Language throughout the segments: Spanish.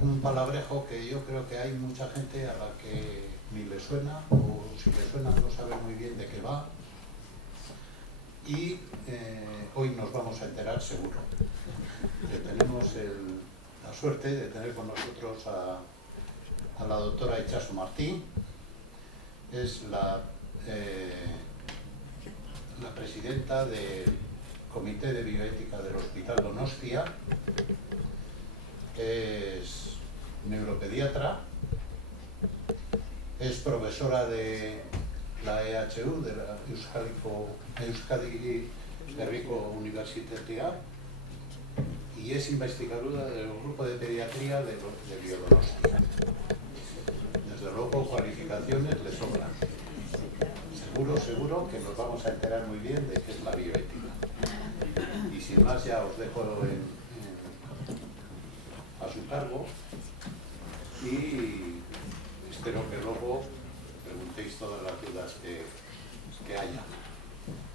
un palabrejo que yo creo que hay mucha gente a la que ni le suena, o si le suena no sabe muy bien de qué va, y hoy nos vamos a enterar seguro. Que tenemos la suerte de tener con nosotros a la doctora Itxaso Martí. Es la presidenta del Comité de Bioética del Hospital Donostia, es neuropediatra, es profesora de la EHU, de la Euskadi Herriko Universitatea, y es investigadora del grupo de pediatría de Biodonostia. Desde luego, cualificaciones le sobran. Seguro que nos vamos a enterar muy bien de qué es la bioética. Y sin más, ya os dejo a su cargo y espero que luego preguntéis todas las dudas que haya.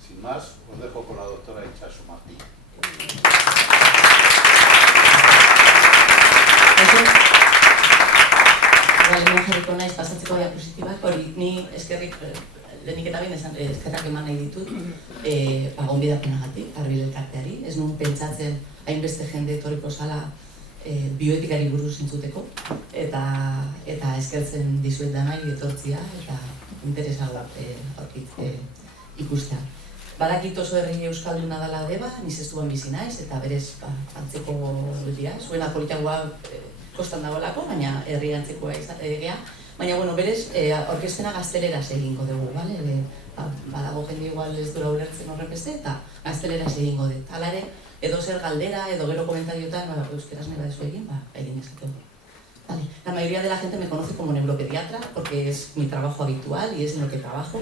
Sin más, os dejo con la doctora Itxaso Martí. Igual jarriko naiz pasatzeko diapositibak, hori ni eskerrik lehenik eta behin eskerrak eman nahi ditut gonbidapenagatik, Arbil elkarteari. Ez nuen pentsatzen hainbeste jende etorriko zala bioetikari buruz entzuteko, eta eskertzen dizuet danai etortzia eta interesago ikustea. Badakit oso herri euskalduna dela deba, nizestuan bizi naiz, eta berez antzeko dira, zuena politiagoa kostan dagoelako, baina herri antzekoa izatea. Baina, berez, orkestena gazteleraz egingo dugu, bale? Badago jende igual ez dura ulertzen horrepeste, eta gazteleraz egingo dut. Hala ere, edo zer galdera, edo gero komentariotan, euskeraz nahi badezu egin, egin dezakegu. Vale. La mayoría de la gente me conoce como neuropediatra porque es mi trabajo habitual y es en lo que trabajo.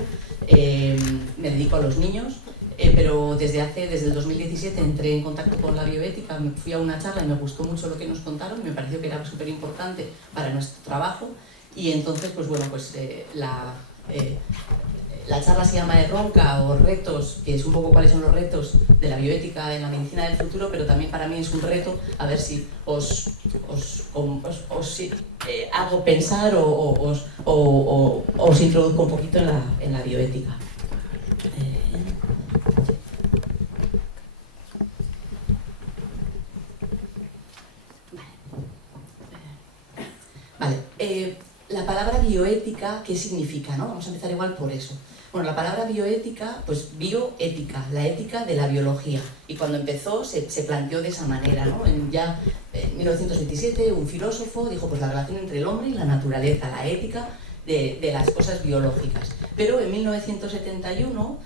Me dedico a los niños, pero desde el 2017 entré en contacto con la bioética, me fui a una charla y me gustó mucho lo que nos contaron, me pareció que era súper importante para nuestro trabajo y entonces, la charla se llama Erronka o retos, que es un poco cuáles son los retos de la bioética en la medicina del futuro, pero también para mí es un reto a ver si os hago pensar o os introduzco un poquito en la bioética. Vale. La palabra bioética, ¿qué significa? ¿No? Vamos a empezar igual por eso. Bueno, la palabra bioética, pues bioética, la ética de la biología. Y cuando empezó se planteó de esa manera, ¿no? Ya en 1927 un filósofo dijo pues la relación entre el hombre y la naturaleza, la ética de las cosas biológicas. Pero en 1971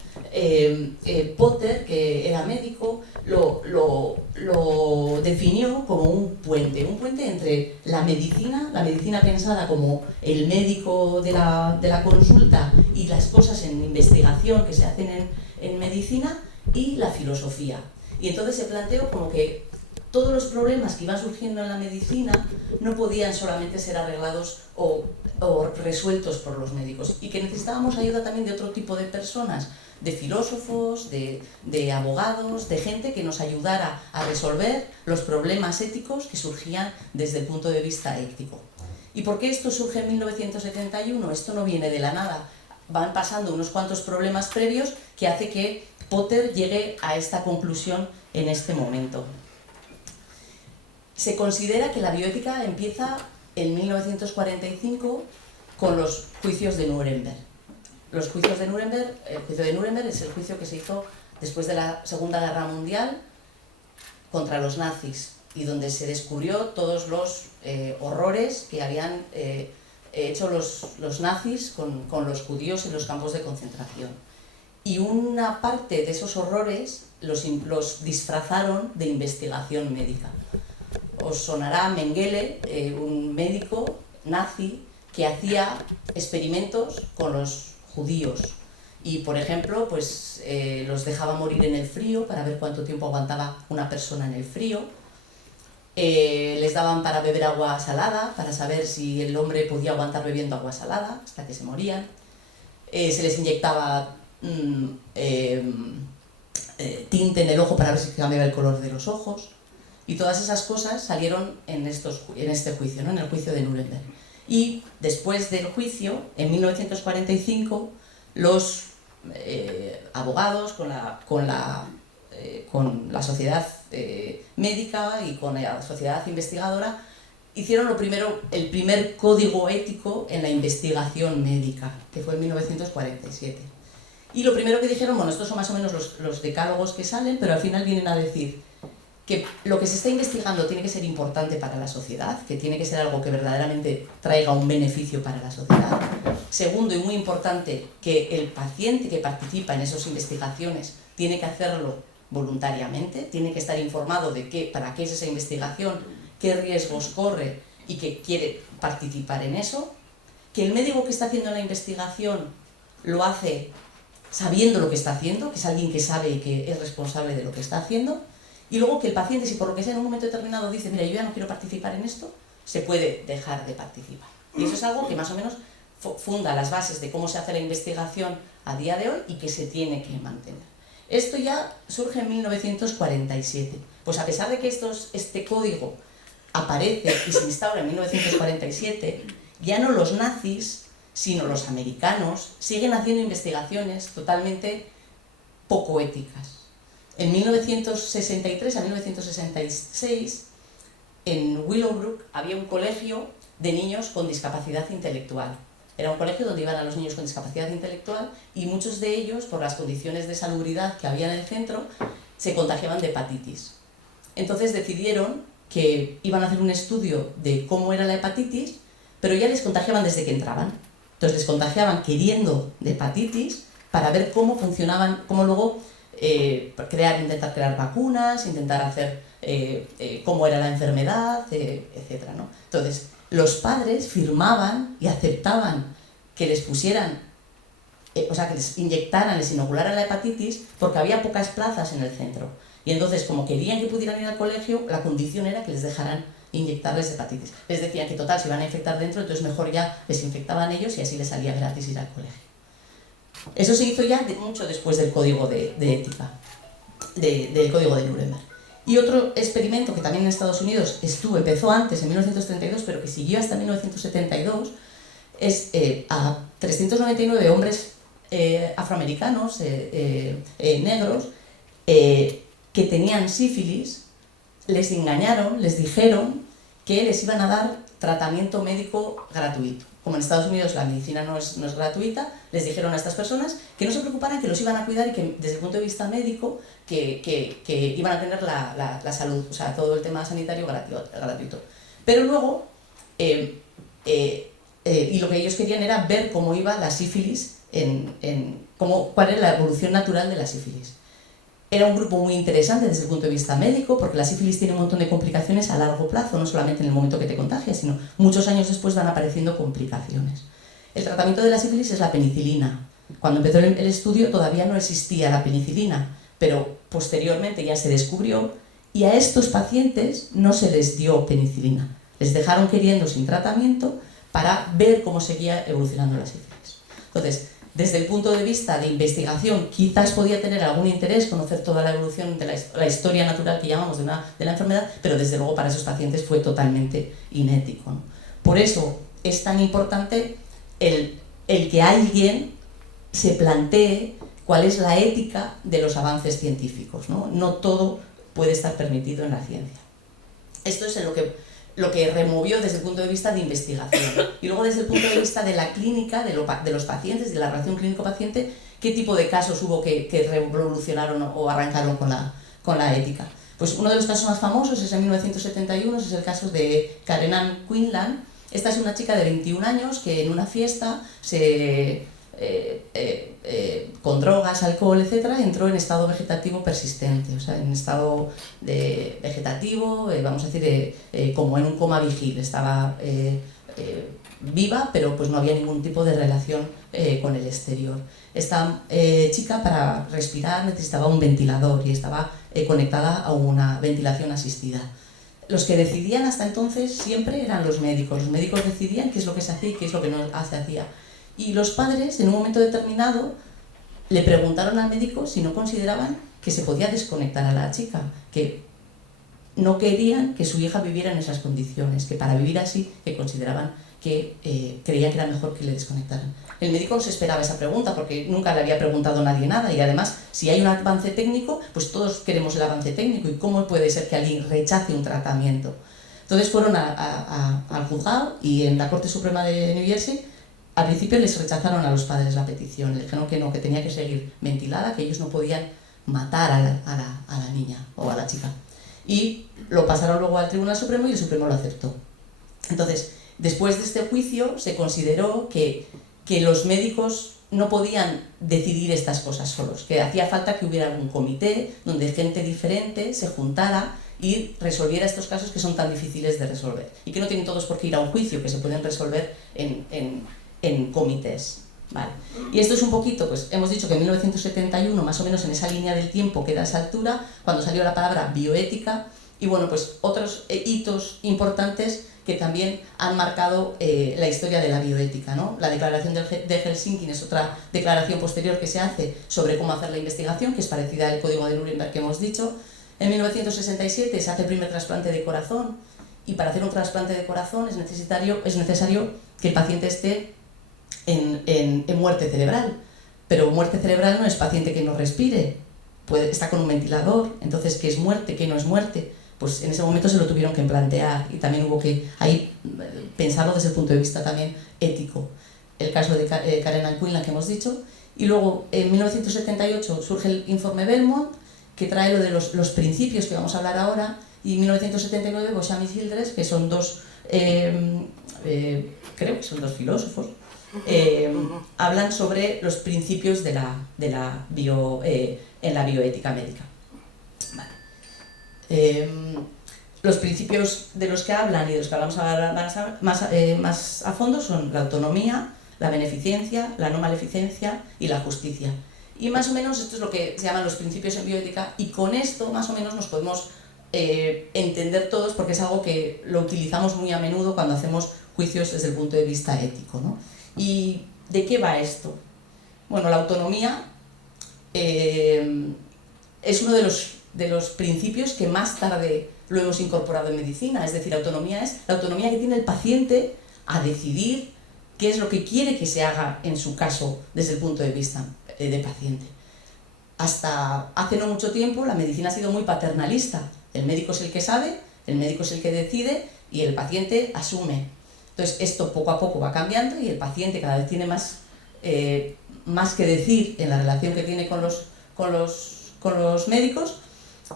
Potter, que era médico, lo definió como un puente entre la medicina pensada como el médico de la consulta y las cosas en investigación que se hacen en medicina, y la filosofía. Y entonces se planteó como que todos los problemas que iban surgiendo en la medicina no podían solamente ser arreglados o resueltos por los médicos, y que necesitábamos ayuda también de otro tipo de personas, de filósofos, de abogados, de gente que nos ayudara a resolver los problemas éticos que surgían desde el punto de vista ético. ¿Y por qué esto surge en 1971? Esto no viene de la nada. Van pasando unos cuantos problemas previos que hace que Potter llegue a esta conclusión en este momento. Se considera que la bioética empieza en 1945 con los juicios de Nuremberg. Los juicios de Nuremberg, el juicio de Nuremberg es el juicio que se hizo después de la Segunda Guerra Mundial contra los nazis, y donde se descubrió todos los horrores que habían hecho los nazis con los judíos en los campos de concentración. Y una parte de esos horrores los disfrazaron de investigación médica. Os sonará Mengele, un médico nazi que hacía experimentos con los judíos y, por ejemplo, pues los dejaba morir en el frío para ver cuánto tiempo aguantaba una persona en el frío. Les daban para beber agua salada para saber si el hombre podía aguantar bebiendo agua salada hasta que se morían. Se les inyectaba tinte en el ojo para ver si cambiaba el color de los ojos. Y todas esas cosas salieron en este juicio, ¿no? En el juicio de Nuremberg. Y después del juicio, en 1945, los abogados con la sociedad médica y con la sociedad investigadora hicieron el primer código ético en la investigación médica, que fue en 1947. Y lo primero que dijeron, bueno, estos son más o menos los decálogos que salen, pero al final vienen a decir que lo que se está investigando tiene que ser importante para la sociedad, que tiene que ser algo que verdaderamente traiga un beneficio para la sociedad. Segundo, y muy importante, que el paciente que participa en esas investigaciones tiene que hacerlo voluntariamente, tiene que estar informado de para qué es esa investigación, qué riesgos corre y que quiere participar en eso, que el médico que está haciendo la investigación lo hace sabiendo lo que está haciendo, que es alguien que sabe y que es responsable de lo que está haciendo, y luego que el paciente, si por lo que sea en un momento determinado dice, mira, yo ya no quiero participar en esto, se puede dejar de participar. Y eso es algo que más o menos funda las bases de cómo se hace la investigación a día de hoy y que se tiene que mantener. Esto ya surge en 1947. Pues a pesar de que este código aparece y se instaura en 1947, ya no los nazis, sino los americanos, siguen haciendo investigaciones totalmente poco éticas. En 1963 a 1966, en Willowbrook había un colegio de niños con discapacidad intelectual. Era un colegio donde iban a los niños con discapacidad intelectual y muchos de ellos, por las condiciones de salubridad que había en el centro, se contagiaban de hepatitis. Entonces decidieron que iban a hacer un estudio de cómo era la hepatitis, pero ya les contagiaban desde que entraban. Entonces les contagiaban queriendo de hepatitis para ver cómo funcionaban, cómo luego intentar crear vacunas, intentar hacer cómo era la enfermedad, etc., ¿no? Entonces, los padres firmaban y aceptaban que les pusieran, que les inyectaran, les inocularan la hepatitis, porque había pocas plazas en el centro. Y entonces, como querían que pudieran ir al colegio, la condición era que les dejaran inyectarles hepatitis. Les decían que total, se iban a infectar dentro, entonces mejor ya les infectaban ellos y así les salía gratis ir al colegio. Eso se hizo ya mucho después del código de ética, del código de Nuremberg. Y otro experimento que también en Estados Unidos empezó antes, en 1932, pero que siguió hasta 1972, es a 399 hombres afroamericanos, negros, que tenían sífilis, les engañaron, les dijeron que les iban a dar tratamiento médico gratuito. Como en Estados Unidos la medicina no es gratuita, les dijeron a estas personas que no se preocuparan, que los iban a cuidar y que desde el punto de vista médico que iban a tener la salud, o sea, todo el tema sanitario gratuito. Pero luego, y lo que ellos querían era ver cómo iba la sífilis, cuál era la evolución natural de la sífilis. Era un grupo muy interesante desde el punto de vista médico, porque la sífilis tiene un montón de complicaciones a largo plazo, no solamente en el momento que te contagias, sino muchos años después van apareciendo complicaciones. El tratamiento de la sífilis es la penicilina. Cuando empezó el estudio todavía no existía la penicilina, pero posteriormente ya se descubrió y a estos pacientes no se les dio penicilina. Les dejaron queriendo sin tratamiento para ver cómo seguía evolucionando la sífilis. Entonces, desde el punto de vista de investigación, quizás podía tener algún interés conocer toda la evolución de la historia natural que llamamos de la enfermedad, pero desde luego para esos pacientes fue totalmente inético, ¿no? Por eso es tan importante el que alguien se plantee cuál es la ética de los avances científicos, ¿no? No todo puede estar permitido en la ciencia. Esto es lo que removió desde el punto de vista de investigación. Y luego desde el punto de vista de la clínica, de los pacientes, de la relación clínico-paciente, ¿qué tipo de casos hubo que revolucionaron o arrancaron con la ética? Pues uno de los casos más famosos es en 1971, es el caso de Karen Ann Quinlan. Esta es una chica de 21 años que en una fiesta con drogas, alcohol, etc., entró en estado vegetativo persistente, o sea, en estado vegetativo, vamos a decir, como en un coma vigil. Estaba viva, pero pues no había ningún tipo de relación con el exterior. Esta chica, para respirar, necesitaba un ventilador y estaba conectada a una ventilación asistida. Los que decidían hasta entonces siempre eran los médicos. Los médicos decidían qué es lo que se hacía y qué es lo que no se hacía. Y los padres, en un momento determinado, le preguntaron al médico si no consideraban que se podía desconectar a la chica, que no querían que su hija viviera en esas condiciones, que para vivir así, que consideraban que creían que era mejor que le desconectaran. El médico no se esperaba esa pregunta porque nunca le había preguntado a nadie nada, y además, si hay un avance técnico, pues todos queremos el avance técnico, y cómo puede ser que alguien rechace un tratamiento. Entonces fueron al juzgado, y en la Corte Suprema de New Jersey al principio les rechazaron a los padres la petición, les dijeron que no, que tenía que seguir ventilada, que ellos no podían matar a la niña o a la chica. Y lo pasaron luego al Tribunal Supremo, y el Supremo lo aceptó. Entonces, después de este juicio se consideró que los médicos no podían decidir estas cosas solos, que hacía falta que hubiera un comité donde gente diferente se juntara y resolviera estos casos que son tan difíciles de resolver, y que no tienen todos por qué ir a un juicio, que se pueden resolver en comités. Vale. Y esto es un poquito, pues hemos dicho que en 1971, más o menos en esa línea del tiempo queda esa altura, cuando salió la palabra bioética, y bueno, pues otros hitos importantes que también han marcado la historia de la bioética, ¿no? La declaración de Helsinki es otra declaración posterior que se hace sobre cómo hacer la investigación, que es parecida al código de Nuremberg que hemos dicho. En 1967 se hace el primer trasplante de corazón, y para hacer un trasplante de corazón es necesario que el paciente esté en muerte cerebral, pero muerte cerebral no es paciente que no respire, está con un ventilador. Entonces, ¿qué es muerte? ¿Qué no es muerte? Pues en ese momento se lo tuvieron que plantear, y también hubo que ahí pensarlo desde el punto de vista también ético. El caso de Karen and Quinlan que hemos dicho, y luego en 1978 surge el informe Belmont, que trae lo de los principios que vamos a hablar ahora, y en 1979 Beauchamp y Childress, que son creo que son dos filósofos, hablan sobre los principios en la bioética médica. Vale. Los principios de los que hablan y de los que hablamos ahora más a fondo son la autonomía, la beneficencia, la no maleficencia y la justicia. Y más o menos esto es lo que se llaman los principios en bioética, y con esto más o menos nos podemos entender todos, porque es algo que lo utilizamos muy a menudo cuando hacemos juicios desde el punto de vista ético, ¿no? ¿Y de qué va esto? Bueno, la autonomía es uno de los principios que más tarde lo hemos incorporado en medicina. Es decir, autonomía es la autonomía que tiene el paciente a decidir qué es lo que quiere que se haga en su caso desde el punto de vista de paciente. Hasta hace no mucho tiempo la medicina ha sido muy paternalista. El médico es el que sabe, el médico es el que decide, y el paciente asume. Entonces esto poco a poco va cambiando, y el paciente cada vez tiene más que decir en la relación que tiene con los médicos.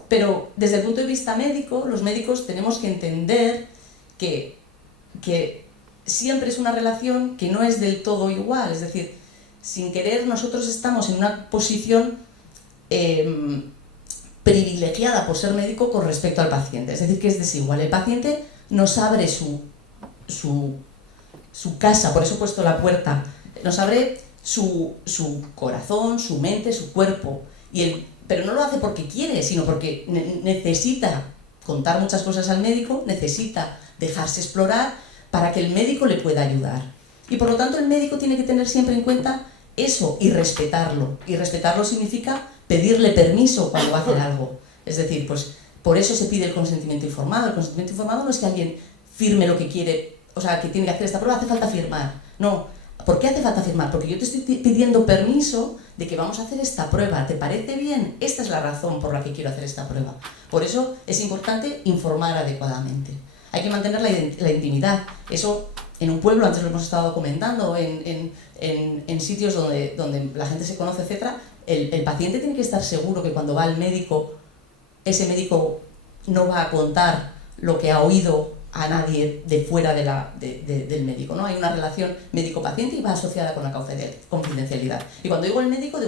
Pero desde el punto de vista médico, los médicos tenemos que entender que siempre es una relación que no es del todo igual. Es decir, sin querer nosotros estamos en una posición privilegiada por ser médico con respecto al paciente. Es decir, que es desigual. El paciente nos abre su casa, por eso he puesto la puerta, nos abre su corazón, su mente, su cuerpo, pero no lo hace porque quiere, sino porque necesita contar muchas cosas al médico, necesita dejarse explorar para que el médico le pueda ayudar. Y por lo tanto el médico tiene que tener siempre en cuenta eso y respetarlo. Y respetarlo significa pedirle permiso cuando va a hacer algo. Es decir, pues por eso se pide el consentimiento informado. El consentimiento informado no es que alguien firme lo que quiere, o sea, que tiene que hacer esta prueba, hace falta firmar. No. ¿Por qué hace falta firmar? Porque yo te estoy pidiendo permiso de que vamos a hacer esta prueba. ¿Te parece bien? Esta es la razón por la que quiero hacer esta prueba. Por eso es importante informar adecuadamente. Hay que mantener la intimidad. Eso en un pueblo, antes lo hemos estado comentando, en sitios donde la gente se conoce, etc., el paciente tiene que estar seguro que cuando va al médico, ese médico no va a contar lo que ha oído a nadie de fuera del médico, ¿no? Hay una relación médico-paciente y va asociada con la confidencialidad. Y cuando digo el médico,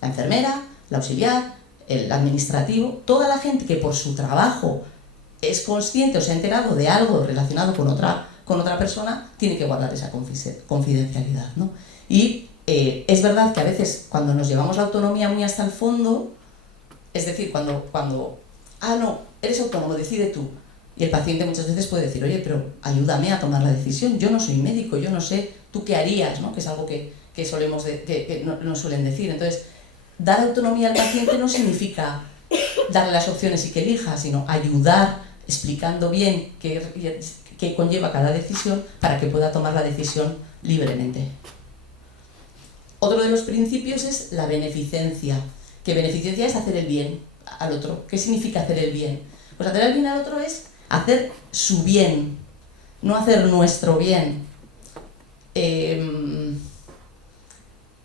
la enfermera, el auxiliar, el administrativo, toda la gente que por su trabajo es consciente o se ha enterado de algo relacionado con otra persona, tiene que guardar esa confidencialidad, ¿no? Y es verdad que a veces cuando nos llevamos la autonomía muy hasta el fondo, es decir, cuando no, eres autónomo, decide tú. Y el paciente muchas veces puede decir, oye, pero ayúdame a tomar la decisión, yo no soy médico, yo no sé, ¿tú qué harías?, ¿no? Que es algo que nos suelen decir. Entonces, dar autonomía al paciente no significa darle las opciones y que elija, sino ayudar explicando bien qué conlleva cada decisión para que pueda tomar la decisión libremente. Otro de los principios es la beneficencia, que beneficencia es hacer el bien al otro. ¿Qué significa hacer el bien? Pues hacer el bien al otro es hacer su bien, no hacer nuestro bien. Y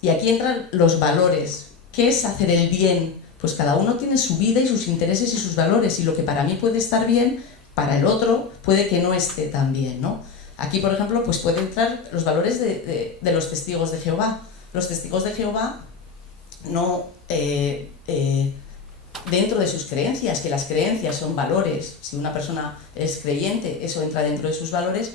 aquí entran los valores. ¿Qué es hacer el bien? Pues cada uno tiene su vida y sus intereses y sus valores, y lo que para mí puede estar bien, para el otro puede que no esté tan bien, ¿no? Aquí, por ejemplo, pues pueden entrar los valores de los testigos de Jehová. Los testigos de Jehová no, dentro de sus creencias, que las creencias son valores, si una persona es creyente, eso entra dentro de sus valores,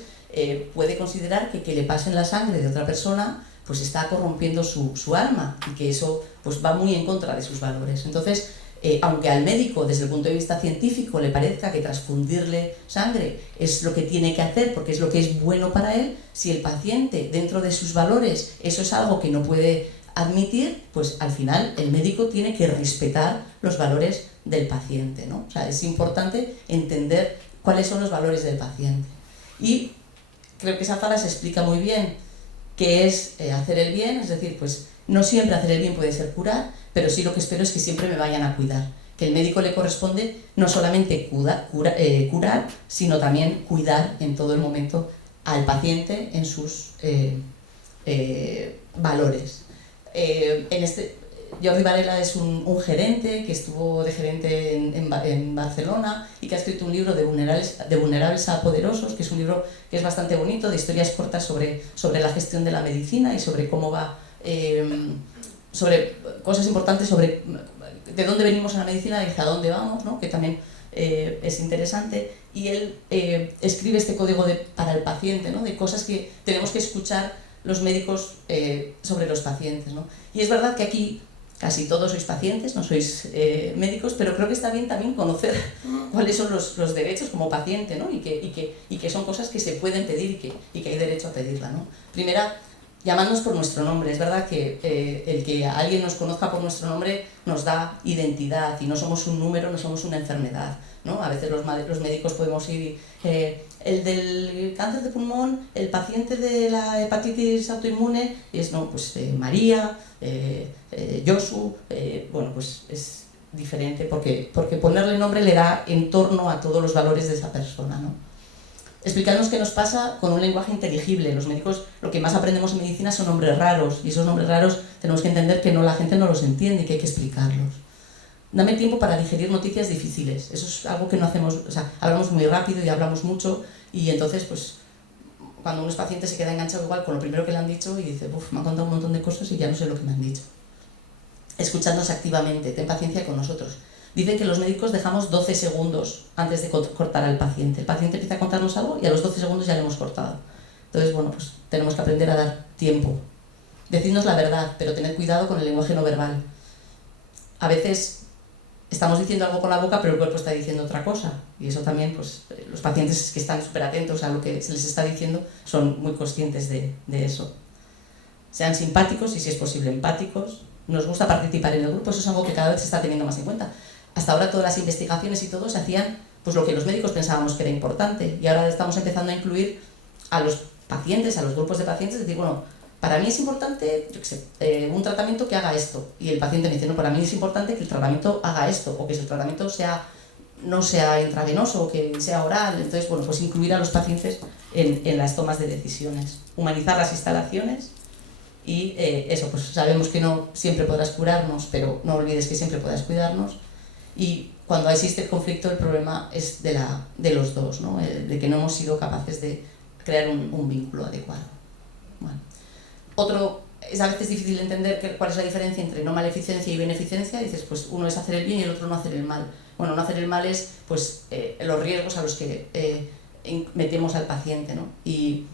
puede considerar que le pasen la sangre de otra persona pues está corrompiendo su alma, y que eso pues va muy en contra de sus valores. Entonces, aunque al médico desde el punto de vista científico le parezca que transfundirle sangre es lo que tiene que hacer porque es lo que es bueno para él, si el paciente dentro de sus valores eso es algo que no puede admitir, pues al final el médico tiene que respetar los valores del paciente, ¿no? O sea, es importante entender cuáles son los valores del paciente. Y creo que esa fala se explica muy bien qué es hacer el bien, es decir, pues no siempre hacer el bien puede ser curar, pero sí lo que espero es que siempre me vayan a cuidar, que el médico le corresponde no solamente curar, sino también cuidar en todo el momento al paciente en sus valores. Jordi Varela es un gerente que estuvo de gerente en Barcelona y que ha escrito un libro de vulnerables a poderosos, que es un libro que es bastante bonito, de historias cortas sobre la gestión de la medicina y sobre cómo va, sobre cosas importantes, sobre de dónde venimos en la medicina y hacia dónde vamos, ¿no? Que también es interesante. Y él escribe este código para el paciente, ¿no? De cosas que tenemos que escuchar los médicos sobre los pacientes, ¿no? Y es verdad que aquí casi todos sois pacientes, no sois médicos, pero creo que está bien también conocer cuáles son los derechos como paciente, ¿no? Y que son cosas que se pueden pedir y que hay derecho a pedirla, ¿no? Primera, llamarnos por nuestro nombre. Es verdad que el que alguien nos conozca por nuestro nombre nos da identidad y no somos un número, no somos una enfermedad, ¿no? A veces los médicos podemos ir el del cáncer de pulmón, el paciente de la hepatitis autoinmune, y es no, pues María, Josu, bueno, pues es diferente porque ponerle nombre le da en torno a todos los valores de esa persona, ¿no? Explicarnos qué nos pasa con un lenguaje inteligible. Los médicos lo que más aprendemos en medicina son nombres raros, y esos nombres raros tenemos que entender que la gente no los entiende y que hay que explicarlos. Dame tiempo para digerir noticias difíciles. Eso es algo que no hacemos, o sea, hablamos muy rápido y hablamos mucho, y entonces pues cuando unos pacientes se queda enganchado igual con lo primero que le han dicho y dice, uff, me han contado un montón de cosas y ya no sé lo que me han dicho. Escuchadnos activamente, ten paciencia con nosotros. Dicen que los médicos dejamos 12 segundos antes de cortar al paciente. El paciente empieza a contarnos algo y a los 12 segundos ya le hemos cortado. Entonces, bueno, pues tenemos que aprender a dar tiempo. Decidnos la verdad, pero tened cuidado con el lenguaje no verbal. A veces estamos diciendo algo con la boca, pero el cuerpo está diciendo otra cosa. Y eso también, pues, los pacientes que están súper atentos a lo que se les está diciendo son muy conscientes de eso. Sean simpáticos y, si es posible, empáticos. Nos gusta participar en el grupo, eso es algo que cada vez se está teniendo más en cuenta. Hasta ahora todas las investigaciones y todo se hacían pues lo que los médicos pensábamos que era importante, y ahora estamos empezando a incluir a los pacientes, a los grupos de pacientes, decir, bueno, para mí es importante, yo qué sé, un tratamiento que haga esto, y el paciente me dice, no, para mí es importante que el tratamiento haga esto, o que el tratamiento no sea intravenoso, o que sea oral. Entonces, bueno, pues incluir a los pacientes en las tomas de decisiones, humanizar las instalaciones. Y eso, pues sabemos que no siempre podrás curarnos, pero no olvides que siempre podrás cuidarnos. Y cuando existe el conflicto, el problema es de los dos, ¿no? De que no hemos sido capaces de crear un vínculo adecuado. Bueno. Otro, es a veces difícil entender cuál es la diferencia entre no maleficencia y beneficencia. Dices, pues uno es hacer el bien y el otro no hacer el mal. Bueno, no hacer el mal es pues los riesgos a los que metemos al paciente, ¿no? Y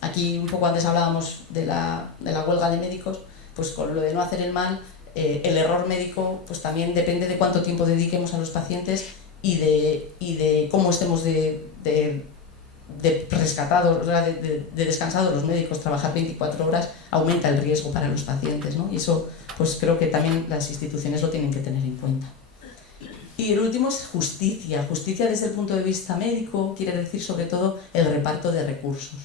aquí un poco antes hablábamos de la huelga de médicos, pues con lo de no hacer el mal, el error médico pues también depende de cuánto tiempo dediquemos a los pacientes y de cómo estemos de rescatados, de descansados los médicos. Trabajar 24 horas aumenta el riesgo para los pacientes, ¿no? Y eso pues creo que también las instituciones lo tienen que tener en cuenta. Y el último es justicia. Justicia desde el punto de vista médico quiere decir sobre todo el reparto de recursos.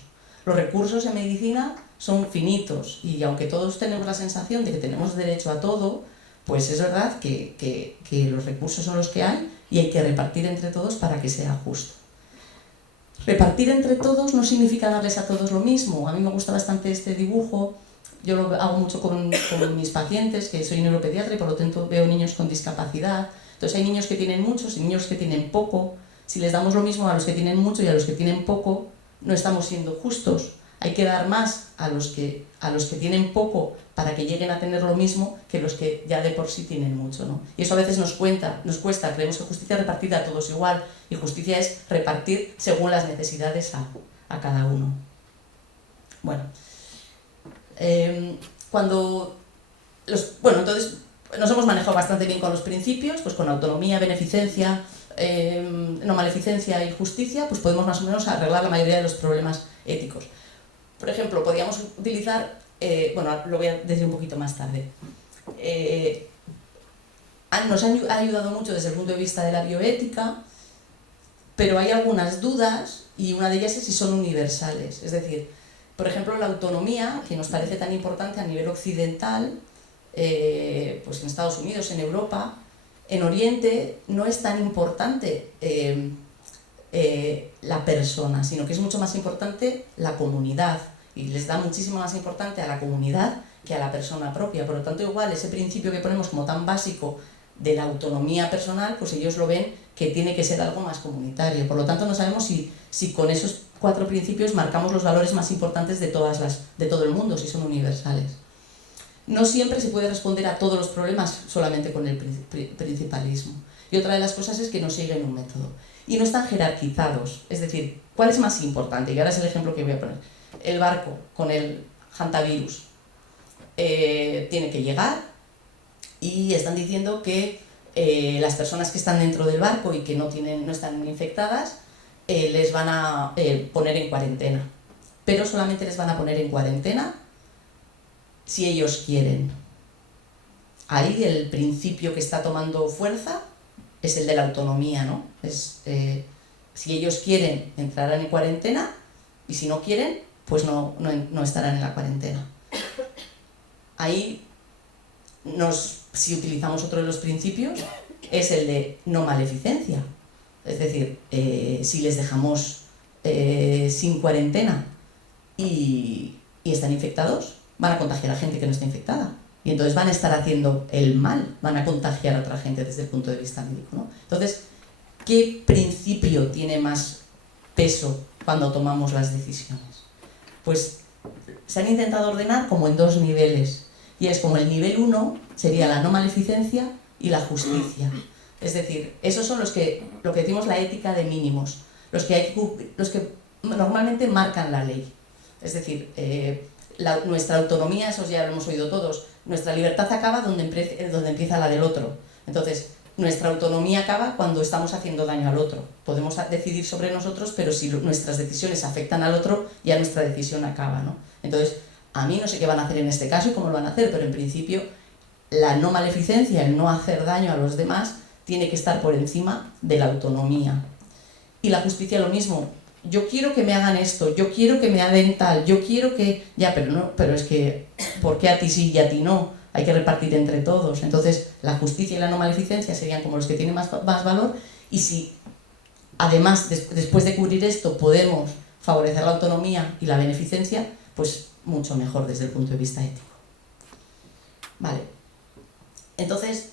Los recursos en medicina son finitos y aunque todos tenemos la sensación de que tenemos derecho a todo, pues es verdad que los recursos son los que hay y hay que repartir entre todos para que sea justo. Repartir entre todos no significa darles a todos lo mismo. A mí me gusta bastante este dibujo. Yo lo hago mucho con mis pacientes, que soy neuropediatra y por lo tanto veo niños con discapacidad. Entonces hay niños que tienen muchos y niños que tienen poco. Si les damos lo mismo a los que tienen mucho y a los que tienen poco, no estamos siendo justos. Hay que dar más a los que tienen poco para que lleguen a tener lo mismo que los que ya de por sí tienen mucho, ¿no? Y eso a veces nos cuesta. Creemos que justicia es repartir a todos igual y justicia es repartir según las necesidades a cada uno. Bueno, entonces nos hemos manejado bastante bien con los principios, pues con autonomía, beneficencia, no maleficencia y justicia, pues podemos más o menos arreglar la mayoría de los problemas éticos. Por ejemplo, podríamos utilizar, lo voy a decir un poquito más tarde, nos ha ayudado mucho desde el punto de vista de la bioética, pero hay algunas dudas y una de ellas es si son universales. Es decir, por ejemplo, la autonomía, que nos parece tan importante a nivel occidental, pues en Estados Unidos, en Europa, en Oriente no es tan importante la persona, sino que es mucho más importante la comunidad y les da muchísimo más importante a la comunidad que a la persona propia. Por lo tanto, igual ese principio que ponemos como tan básico de la autonomía personal, pues ellos lo ven que tiene que ser algo más comunitario. Por lo tanto, no sabemos si con esos 4 principios marcamos los valores más importantes de todo el mundo, si son universales. No siempre se puede responder a todos los problemas solamente con el principalismo. Y otra de las cosas es que no siguen un método. Y no están jerarquizados. Es decir, ¿cuál es más importante? Y ahora es el ejemplo que voy a poner. El barco con el hantavirus tiene que llegar y están diciendo que las personas que están dentro del barco y que no están infectadas les van a poner en cuarentena. Pero solamente les van a poner en cuarentena si ellos quieren. Ahí el principio que está tomando fuerza es el de la autonomía, ¿no? Si ellos quieren, entrarán en cuarentena y si no quieren, pues no estarán en la cuarentena. Ahí, si utilizamos otro de los principios, es el de no maleficencia. Es decir, si les dejamos sin cuarentena y están infectados, van a contagiar a gente que no está infectada. Y entonces van a estar haciendo el mal, van a contagiar a otra gente desde el punto de vista médico, ¿no? Entonces, ¿qué principio tiene más peso cuando tomamos las decisiones? Pues se han intentado ordenar como en 2 niveles. Y es como el nivel 1 sería la no maleficencia y la justicia. Es decir, esos son lo que decimos la ética de mínimos, los que normalmente marcan la ley. Es decir, nuestra autonomía, eso ya lo hemos oído todos, nuestra libertad acaba donde empieza la del otro. Entonces, nuestra autonomía acaba cuando estamos haciendo daño al otro. Podemos decidir sobre nosotros, pero si nuestras decisiones afectan al otro, ya nuestra decisión acaba, ¿no? Entonces, a mí no sé qué van a hacer en este caso y cómo lo van a hacer, pero en principio la no maleficencia, el no hacer daño a los demás, tiene que estar por encima de la autonomía. Y la justicia lo mismo. Yo quiero que me hagan esto, yo quiero que me hagan tal, yo quiero que... Ya, pero es que, ¿por qué a ti sí y a ti no? Hay que repartir entre todos. Entonces, la justicia y la no maleficencia serían como los que tienen más valor, y si, además, después de cubrir esto, podemos favorecer la autonomía y la beneficencia, pues mucho mejor desde el punto de vista ético. Vale. Entonces,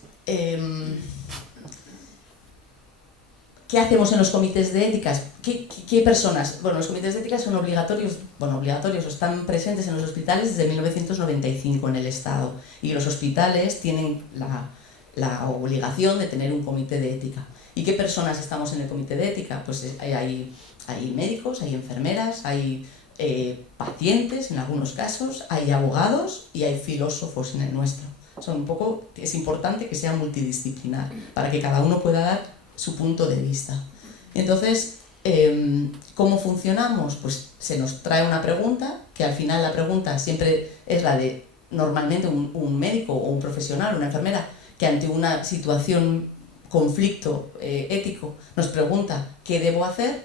¿qué hacemos en los comités de éticas? ¿Qué personas? Bueno, los comités de éticas son obligatorios o están presentes en los hospitales desde 1995 en el Estado. Y los hospitales tienen la obligación de tener un comité de ética. ¿Y qué personas estamos en el comité de ética? Pues hay médicos, hay enfermeras, hay pacientes en algunos casos, hay abogados y hay filósofos en el nuestro. Es importante que sea multidisciplinar para que cada uno pueda dar su punto de vista. Entonces, ¿cómo funcionamos? Pues se nos trae una pregunta, que al final la pregunta siempre es la de, normalmente un médico o un profesional, una enfermera, que ante una situación conflicto ético, nos pregunta qué debo hacer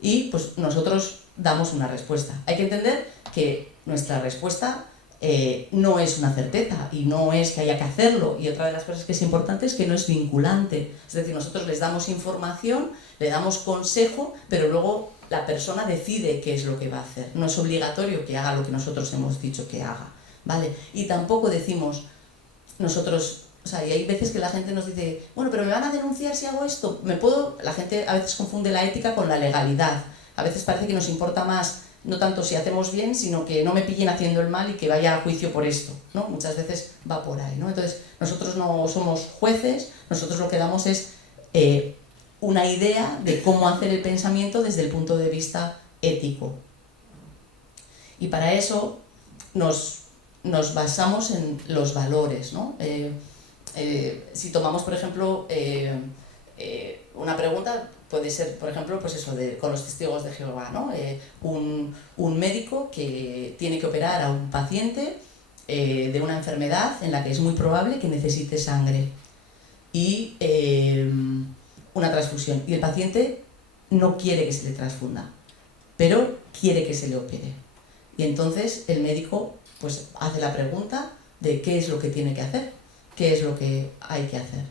y pues nosotros damos una respuesta. Hay que entender que nuestra respuesta no es una certeza y no es que haya que hacerlo, y otra de las cosas que es importante es que no es vinculante, es decir, nosotros les damos información, le damos consejo, pero luego la persona decide qué es lo que va a hacer, no es obligatorio que haga lo que nosotros hemos dicho que haga, ¿vale? Y tampoco decimos nosotros, o sea, y hay veces que la gente nos dice, bueno, pero me van a denunciar si hago esto, la gente a veces confunde la ética con la legalidad, a veces parece que nos importa más no tanto si hacemos bien, sino que no me pillen haciendo el mal y que vaya a juicio por esto, ¿no? Muchas veces va por ahí, ¿no? Entonces, nosotros no somos jueces, nosotros lo que damos es una idea de cómo hacer el pensamiento desde el punto de vista ético. Y para eso nos basamos en los valores, ¿no? Si tomamos, por ejemplo, una pregunta, puede ser, por ejemplo, pues eso, con los testigos de Jehová, ¿no? Un médico que tiene que operar a un paciente de una enfermedad en la que es muy probable que necesite sangre y una transfusión. Y el paciente no quiere que se le transfunda, pero quiere que se le opere. Y entonces el médico pues hace la pregunta de qué es lo que tiene que hacer, qué es lo que hay que hacer.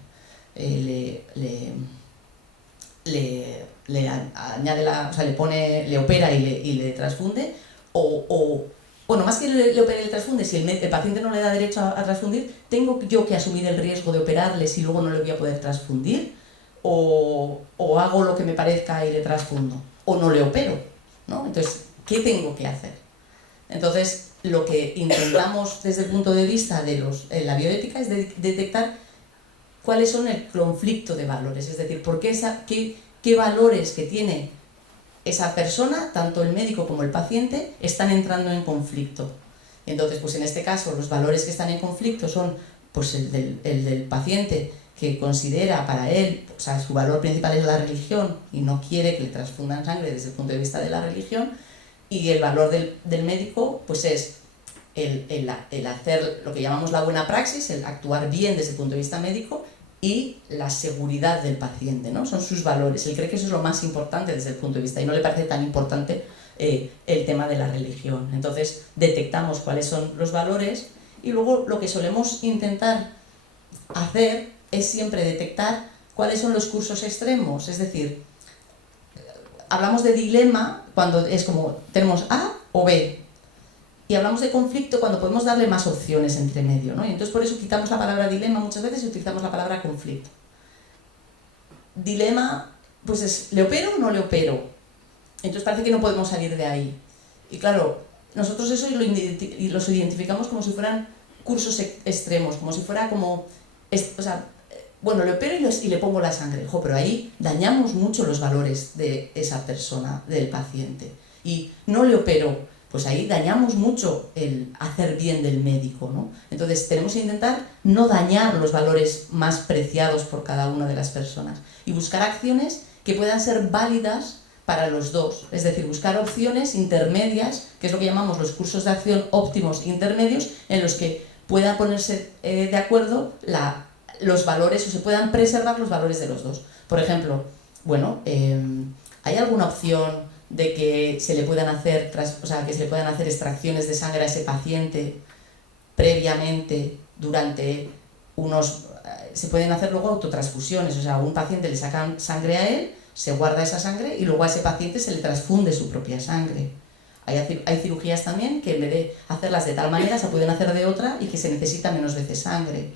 Le añade o sea, le opera y le transfunde, bueno, más que le opere y le transfunde, si el paciente no le da derecho a transfundir, ¿tengo yo que asumir el riesgo de operarle si luego no le voy a poder transfundir? ¿O hago lo que me parezca y le transfundo? ¿O no le opero? ¿No? Entonces, ¿qué tengo que hacer? Entonces, lo que intentamos desde el punto de vista de la bioética es detectar cuáles son el conflicto de valores, es decir, qué valores que tiene esa persona, tanto el médico como el paciente, están entrando en conflicto. Entonces, pues en este caso, los valores que están en conflicto son pues el del paciente, que considera para él, o sea, su valor principal es la religión y no quiere que le transfundan sangre desde el punto de vista de la religión, y el valor del médico pues es el hacer lo que llamamos la buena praxis, el actuar bien desde el punto de vista médico, y la seguridad del paciente, ¿no? Son sus valores. Él cree que eso es lo más importante desde el punto de vista y no le parece tan importante el tema de la religión. Entonces detectamos cuáles son los valores y luego lo que solemos intentar hacer es siempre detectar cuáles son los cursos extremos. Es decir, hablamos de dilema cuando es como tenemos A o B. Y hablamos de conflicto cuando podemos darle más opciones entre medio, ¿no? Y entonces por eso quitamos la palabra dilema muchas veces y utilizamos la palabra conflicto. Dilema, pues es, ¿le opero o no le opero? Entonces parece que no podemos salir de ahí. Y claro, nosotros eso los identificamos como si fueran cursos extremos, como si fuera como, o sea, bueno, le opero y le pongo la sangre. Pero ahí dañamos mucho los valores de esa persona, del paciente. Y no le opero, pues ahí dañamos mucho el hacer bien del médico, ¿no? Entonces tenemos que intentar no dañar los valores más preciados por cada una de las personas y buscar acciones que puedan ser válidas para los dos, es decir, buscar opciones intermedias, que es lo que llamamos los cursos de acción óptimos intermedios, en los que puedan ponerse de acuerdo los valores o se puedan preservar los valores de los dos. Por ejemplo, bueno, ¿hay alguna opción de que se le puedan hacer, extracciones de sangre a ese paciente previamente durante se pueden hacer luego autotransfusiones, o sea, a un paciente le sacan sangre a él, se guarda esa sangre y luego a ese paciente se le transfunde su propia sangre. Hay cirugías también que en vez de hacerlas de tal manera se pueden hacer de otra y que se necesita menos veces sangre.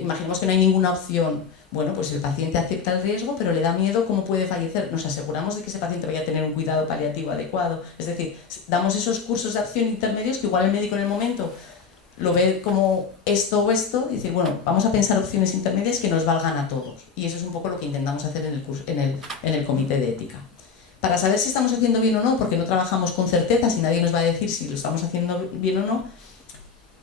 Imaginemos que no hay ninguna opción. Bueno, pues el paciente acepta el riesgo, pero le da miedo cómo puede fallecer. Nos aseguramos de que ese paciente vaya a tener un cuidado paliativo adecuado. Es decir, damos esos cursos de acción intermedios que igual el médico en el momento lo ve como esto o esto y dice, bueno, vamos a pensar opciones intermedias que nos valgan a todos. Y eso es un poco lo que intentamos hacer en el comité de ética. Para saber si estamos haciendo bien o no, porque no trabajamos con certezas y nadie nos va a decir si lo estamos haciendo bien o no,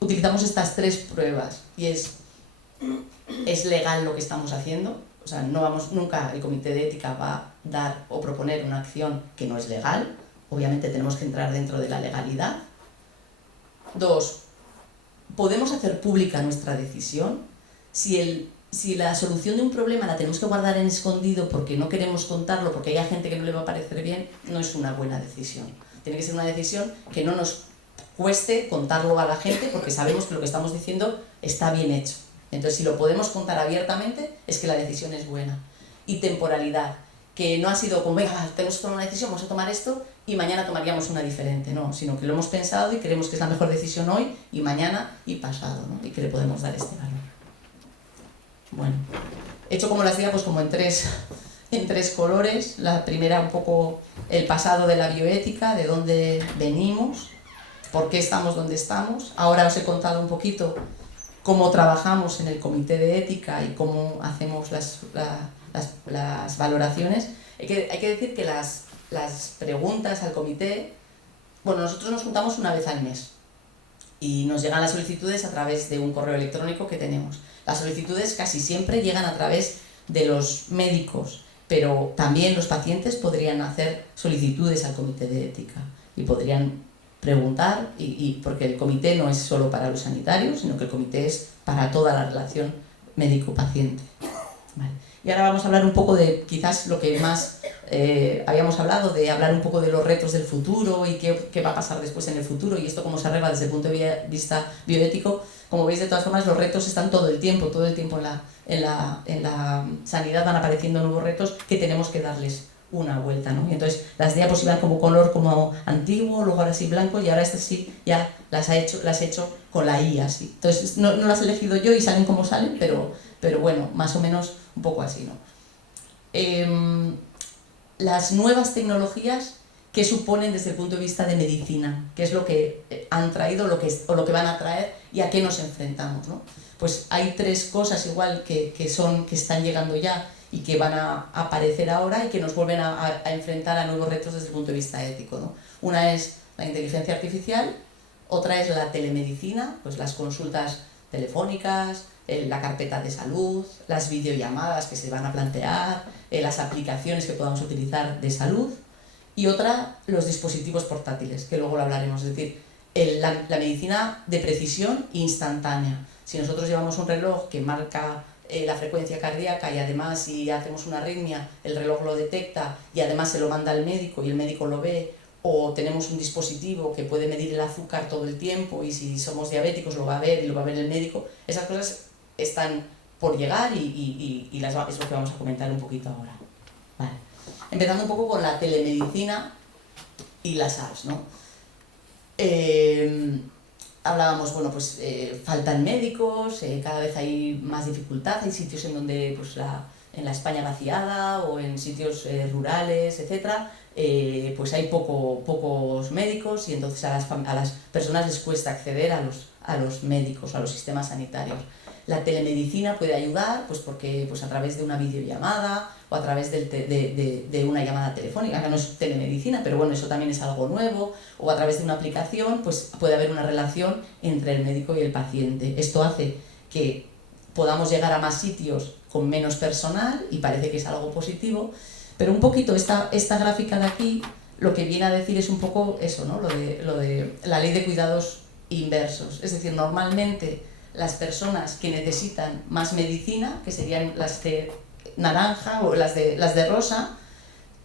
utilizamos estas 3 pruebas y ¿es legal lo que estamos haciendo? O sea, nunca el comité de ética va a dar o proponer una acción que no es legal. Obviamente tenemos que entrar dentro de la legalidad. 2, ¿podemos hacer pública nuestra decisión? Si si la solución de un problema la tenemos que guardar en escondido porque no queremos contarlo, porque hay gente que no le va a parecer bien, no es una buena decisión. Tiene que ser una decisión que no nos cueste contarlo a la gente porque sabemos que lo que estamos diciendo está bien hecho. Entonces, si lo podemos contar abiertamente, es que la decisión es buena. Y temporalidad, que no ha sido como, venga, tenemos que tomar una decisión, vamos a tomar esto y mañana tomaríamos una diferente, no, sino que lo hemos pensado y creemos que es la mejor decisión hoy y mañana y pasado, ¿no? Y que le podemos dar este valor. Bueno, he hecho como las diapos como en tres colores. La primera un poco el pasado de la bioética, de dónde venimos, por qué estamos donde estamos. Ahora os he contado un poquito cómo trabajamos en el comité de ética y cómo hacemos las valoraciones. Hay que decir que las preguntas al comité, bueno, nosotros nos juntamos una vez al mes y nos llegan las solicitudes a través de un correo electrónico que tenemos. Las solicitudes casi siempre llegan a través de los médicos, pero también los pacientes podrían hacer solicitudes al comité de ética y podrían preguntar, porque el comité no es solo para los sanitarios, sino que el comité es para toda la relación médico-paciente. Vale. Y ahora vamos a hablar un poco de quizás lo que más habíamos hablado, de hablar un poco de los retos del futuro y qué va a pasar después en el futuro y esto cómo se arregla desde el punto de vista bioético. Como veis, de todas formas, los retos están todo el tiempo en la sanidad van apareciendo nuevos retos que tenemos que darles una vuelta, ¿no? Y entonces las diapos iban como color como antiguo, luego ahora sí blanco y ahora estas sí ya las he hecho con la I así. Entonces no las he elegido yo y salen como salen, pero bueno, más o menos un poco así, ¿no? Las nuevas tecnologías, ¿qué suponen desde el punto de vista de medicina? ¿Qué es lo que han traído o lo que van a traer y a qué nos enfrentamos, ¿no? Pues hay tres cosas igual que están llegando ya y que van a aparecer ahora y que nos vuelven a enfrentar a nuevos retos desde el punto de vista ético, ¿no? Una es la inteligencia artificial, otra es la telemedicina, pues las consultas telefónicas, la carpeta de salud, las videollamadas que se van a plantear, las aplicaciones que podamos utilizar de salud, y otra, los dispositivos portátiles, que luego lo hablaremos, es decir, la medicina de precisión instantánea. Si nosotros llevamos un reloj que marca la frecuencia cardíaca y además si hacemos una arritmia, el reloj lo detecta y además se lo manda al médico y el médico lo ve, o tenemos un dispositivo que puede medir el azúcar todo el tiempo y si somos diabéticos lo va a ver y lo va a ver el médico, esas cosas están por llegar y es lo que vamos a comentar un poquito ahora. Vale. Empezando un poco con la telemedicina y las apps, ¿no? Hablábamos, bueno, pues faltan médicos, cada vez hay más dificultad, hay sitios en donde pues, en la España vaciada o en sitios rurales, etcétera, pues hay pocos médicos y entonces a las personas les cuesta acceder a los médicos, a los sistemas sanitarios. La telemedicina puede ayudar pues porque pues a través de una videollamada o a través de una llamada telefónica, que no es telemedicina, pero bueno, eso también es algo nuevo, o a través de una aplicación, pues puede haber una relación entre el médico y el paciente. Esto hace que podamos llegar a más sitios con menos personal y parece que es algo positivo, pero un poquito esta gráfica de aquí lo que viene a decir es un poco eso, ¿no? Lo de la ley de cuidados inversos, es decir, normalmente las personas que necesitan más medicina, que serían las de naranja o las de rosa,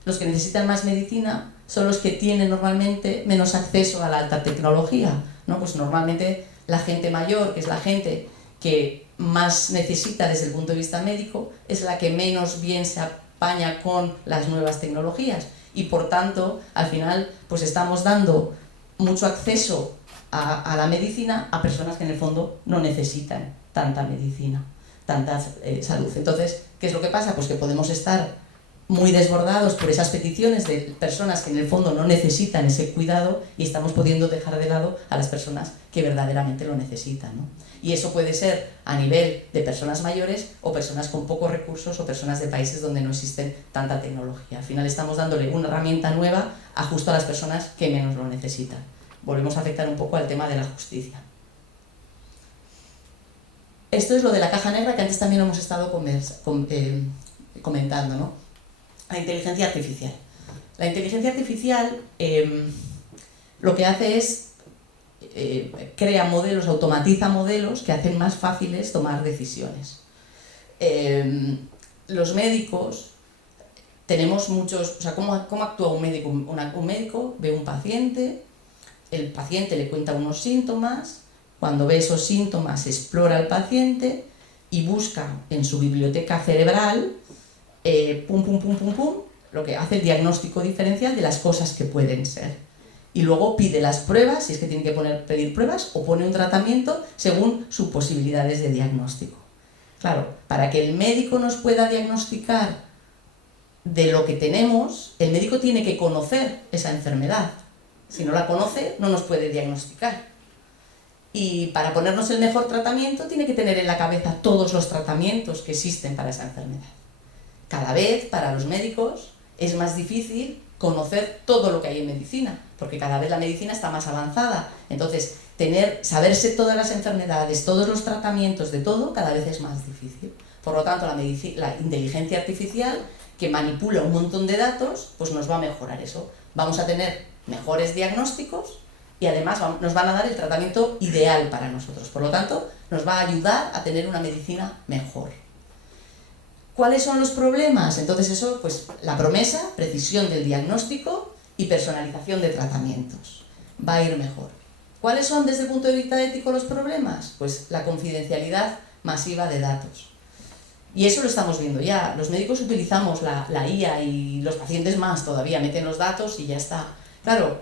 los que necesitan más medicina son los que tienen normalmente menos acceso a la alta tecnología, ¿no? Pues normalmente la gente mayor, que es la gente que más necesita desde el punto de vista médico, es la que menos bien se apaña con las nuevas tecnologías y por tanto al final pues estamos dando mucho acceso a la medicina a personas que en el fondo no necesitan tanta medicina, tanta salud. Entonces, ¿qué es lo que pasa? Pues que podemos estar muy desbordados por esas peticiones de personas que en el fondo no necesitan ese cuidado y estamos pudiendo dejar de lado a las personas que verdaderamente lo necesitan, ¿no? Y eso puede ser a nivel de personas mayores o personas con pocos recursos o personas de países donde no existen tanta tecnología. Al final estamos dándole una herramienta nueva a justo a las personas que menos lo necesitan. Volvemos a afectar un poco al tema de la justicia. Esto es lo de la caja negra que antes también hemos estado comentando, ¿no? La inteligencia artificial. La inteligencia artificial lo que hace es crea modelos, automatiza modelos que hacen más fáciles tomar decisiones. los médicos tenemos muchos... O sea, ¿cómo actúa un médico? Un médico ve un paciente, el paciente le cuenta unos síntomas, cuando ve esos síntomas explora al paciente y busca en su biblioteca cerebral, lo que hace el diagnóstico diferencial de las cosas que pueden ser. Y luego pide las pruebas, si es que tiene que pedir pruebas, o pone un tratamiento según sus posibilidades de diagnóstico. Claro, para que el médico nos pueda diagnosticar de lo que tenemos, el médico tiene que conocer esa enfermedad. Si no la conoce, no nos puede diagnosticar. Y para ponernos el mejor tratamiento, tiene que tener en la cabeza todos los tratamientos que existen para esa enfermedad. Cada vez, para los médicos, es más difícil conocer todo lo que hay en medicina, porque cada vez la medicina está más avanzada. Entonces, saberse todas las enfermedades, todos los tratamientos de todo, cada vez es más difícil. Por lo tanto, la inteligencia artificial, que manipula un montón de datos, pues nos va a mejorar eso. Vamos a tener mejores diagnósticos y además nos van a dar el tratamiento ideal para nosotros. Por lo tanto, nos va a ayudar a tener una medicina mejor. ¿Cuáles son los problemas? Entonces eso, pues la promesa, precisión del diagnóstico y personalización de tratamientos. Va a ir mejor. ¿Cuáles son desde el punto de vista ético los problemas? Pues la confidencialidad masiva de datos. Y eso lo estamos viendo ya. Los médicos utilizamos la IA y los pacientes más todavía, meten los datos y ya está. Claro,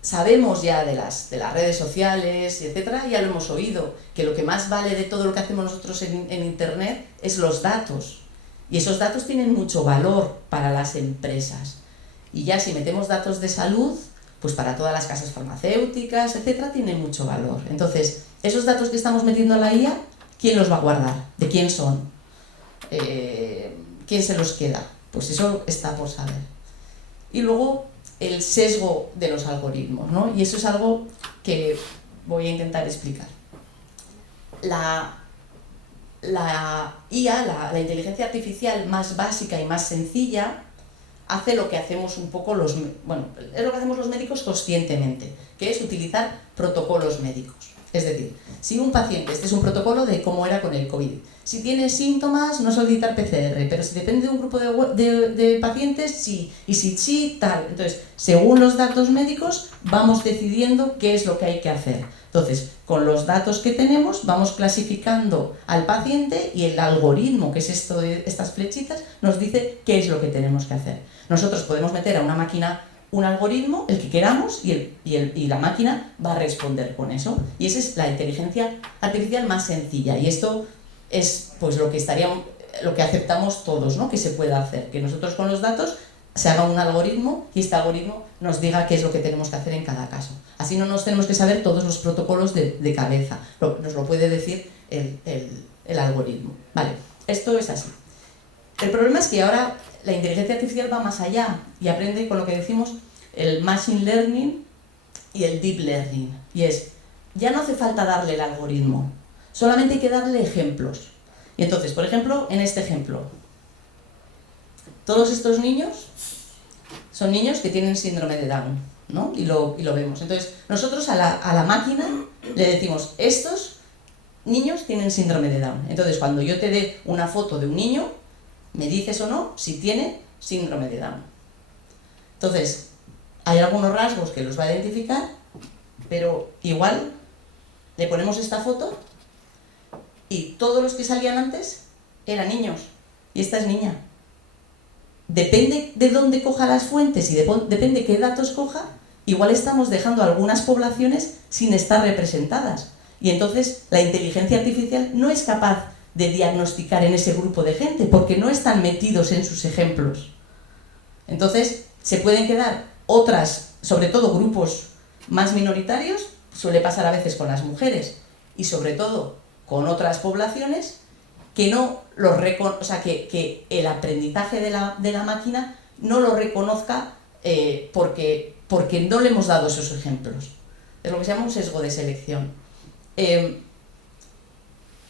sabemos ya de las redes sociales, etcétera, ya lo hemos oído, que lo que más vale de todo lo que hacemos nosotros en Internet es los datos. Y esos datos tienen mucho valor para las empresas. Y ya si metemos datos de salud, pues para todas las casas farmacéuticas, etcétera, tienen mucho valor. Entonces, esos datos que estamos metiendo a la IA, ¿quién los va a guardar? ¿De quién son? ¿Quién se los queda? Pues eso está por saber. Y luego, el sesgo de los algoritmos, ¿no? Y eso es algo que voy a intentar explicar. La IA, la inteligencia artificial más básica y más sencilla, hace lo que hacemos un poco es lo que hacemos los médicos conscientemente, que es utilizar protocolos médicos. Es decir, si un paciente, este es un protocolo de cómo era con el COVID, si tiene síntomas, no solicitar PCR, pero si depende de un grupo de pacientes, sí, y si sí, tal. Entonces, según los datos médicos, vamos decidiendo qué es lo que hay que hacer. Entonces, con los datos que tenemos, vamos clasificando al paciente y el algoritmo, que es esto de estas flechitas, nos dice qué es lo que tenemos que hacer. Nosotros podemos meter a una máquina un algoritmo, el que queramos, y la máquina va a responder con eso. Y esa es la inteligencia artificial más sencilla. Y esto es pues lo que aceptamos todos, ¿no? Que se pueda hacer. Que nosotros con los datos se haga un algoritmo y este algoritmo nos diga qué es lo que tenemos que hacer en cada caso. Así no nos tenemos que saber todos los protocolos de cabeza. Nos lo puede decir el algoritmo. Vale, esto es así. El problema es que ahora la inteligencia artificial va más allá y aprende con lo que decimos el machine learning y el deep learning. Y ya no hace falta darle el algoritmo, solamente hay que darle ejemplos. Y entonces, por ejemplo, en este ejemplo, todos estos niños son niños que tienen síndrome de Down, ¿no? Y lo vemos. Entonces, nosotros a la máquina le decimos, estos niños tienen síndrome de Down. Entonces, cuando yo te dé una foto de un niño, me dices o no si tiene síndrome de Down. Entonces, hay algunos rasgos que los va a identificar, pero igual le ponemos esta foto y todos los que salían antes eran niños y esta es niña. Depende de dónde coja las fuentes y depende qué datos coja, igual estamos dejando algunas poblaciones sin estar representadas. Y entonces la inteligencia artificial no es capaz de diagnosticar en ese grupo de gente, porque no están metidos en sus ejemplos. Entonces, se pueden quedar otras, sobre todo grupos más minoritarios, suele pasar a veces con las mujeres, y sobre todo con otras poblaciones, que no los que el aprendizaje de la máquina no lo reconozca porque no le hemos dado esos ejemplos. Es lo que se llama un sesgo de selección.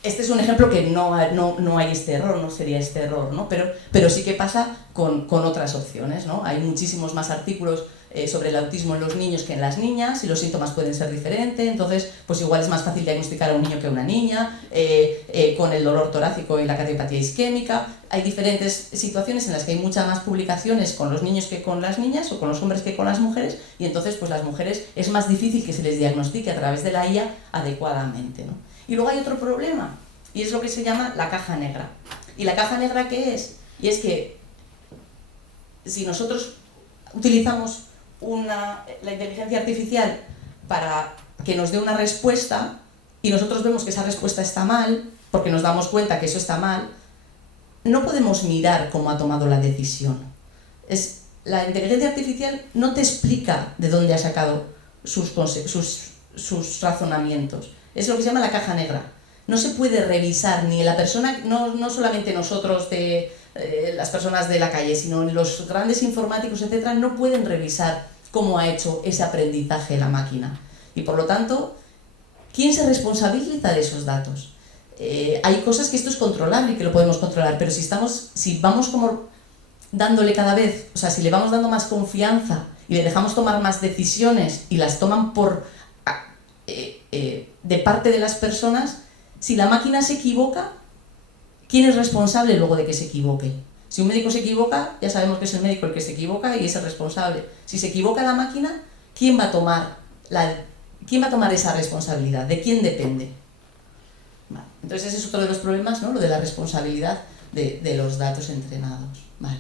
Este es un ejemplo que no hay este error, no sería este error, ¿no? Pero sí que pasa con otras opciones, ¿no? Hay muchísimos más artículos sobre el autismo en los niños que en las niñas, y los síntomas pueden ser diferentes, entonces pues igual es más fácil diagnosticar a un niño que a una niña, con el dolor torácico y la cardiopatía isquémica. Hay diferentes situaciones en las que hay muchas más publicaciones con los niños que con las niñas, o con los hombres que con las mujeres, y entonces pues las mujeres es más difícil que se les diagnostique a través de la IA adecuadamente, ¿no? Y luego hay otro problema, y es lo que se llama la caja negra. ¿Y la caja negra qué es? Y es que si nosotros utilizamos la inteligencia artificial para que nos dé una respuesta y nosotros vemos que esa respuesta está mal, porque nos damos cuenta que eso está mal, no podemos mirar cómo ha tomado la decisión. La inteligencia artificial no te explica de dónde ha sacado sus razonamientos. Es lo que se llama la caja negra. No se puede revisar ni la persona, no solamente nosotros las personas de la calle, sino los grandes informáticos, etcétera, no pueden revisar cómo ha hecho ese aprendizaje la máquina. Y por lo tanto, ¿quién se responsabiliza de esos datos? Hay cosas que esto es controlable y que lo podemos controlar, pero si vamos como dándole cada vez, o sea, si le vamos dando más confianza y le dejamos tomar más decisiones y las toman de parte de las personas, si la máquina se equivoca, ¿quién es responsable luego de que se equivoque? Si un médico se equivoca, ya sabemos que es el médico el que se equivoca y es el responsable. Si se equivoca la máquina, ¿quién va a tomar esa responsabilidad? ¿De quién depende? Vale. Entonces ese es otro de los problemas, ¿no? Lo de la responsabilidad de los datos entrenados. Vale.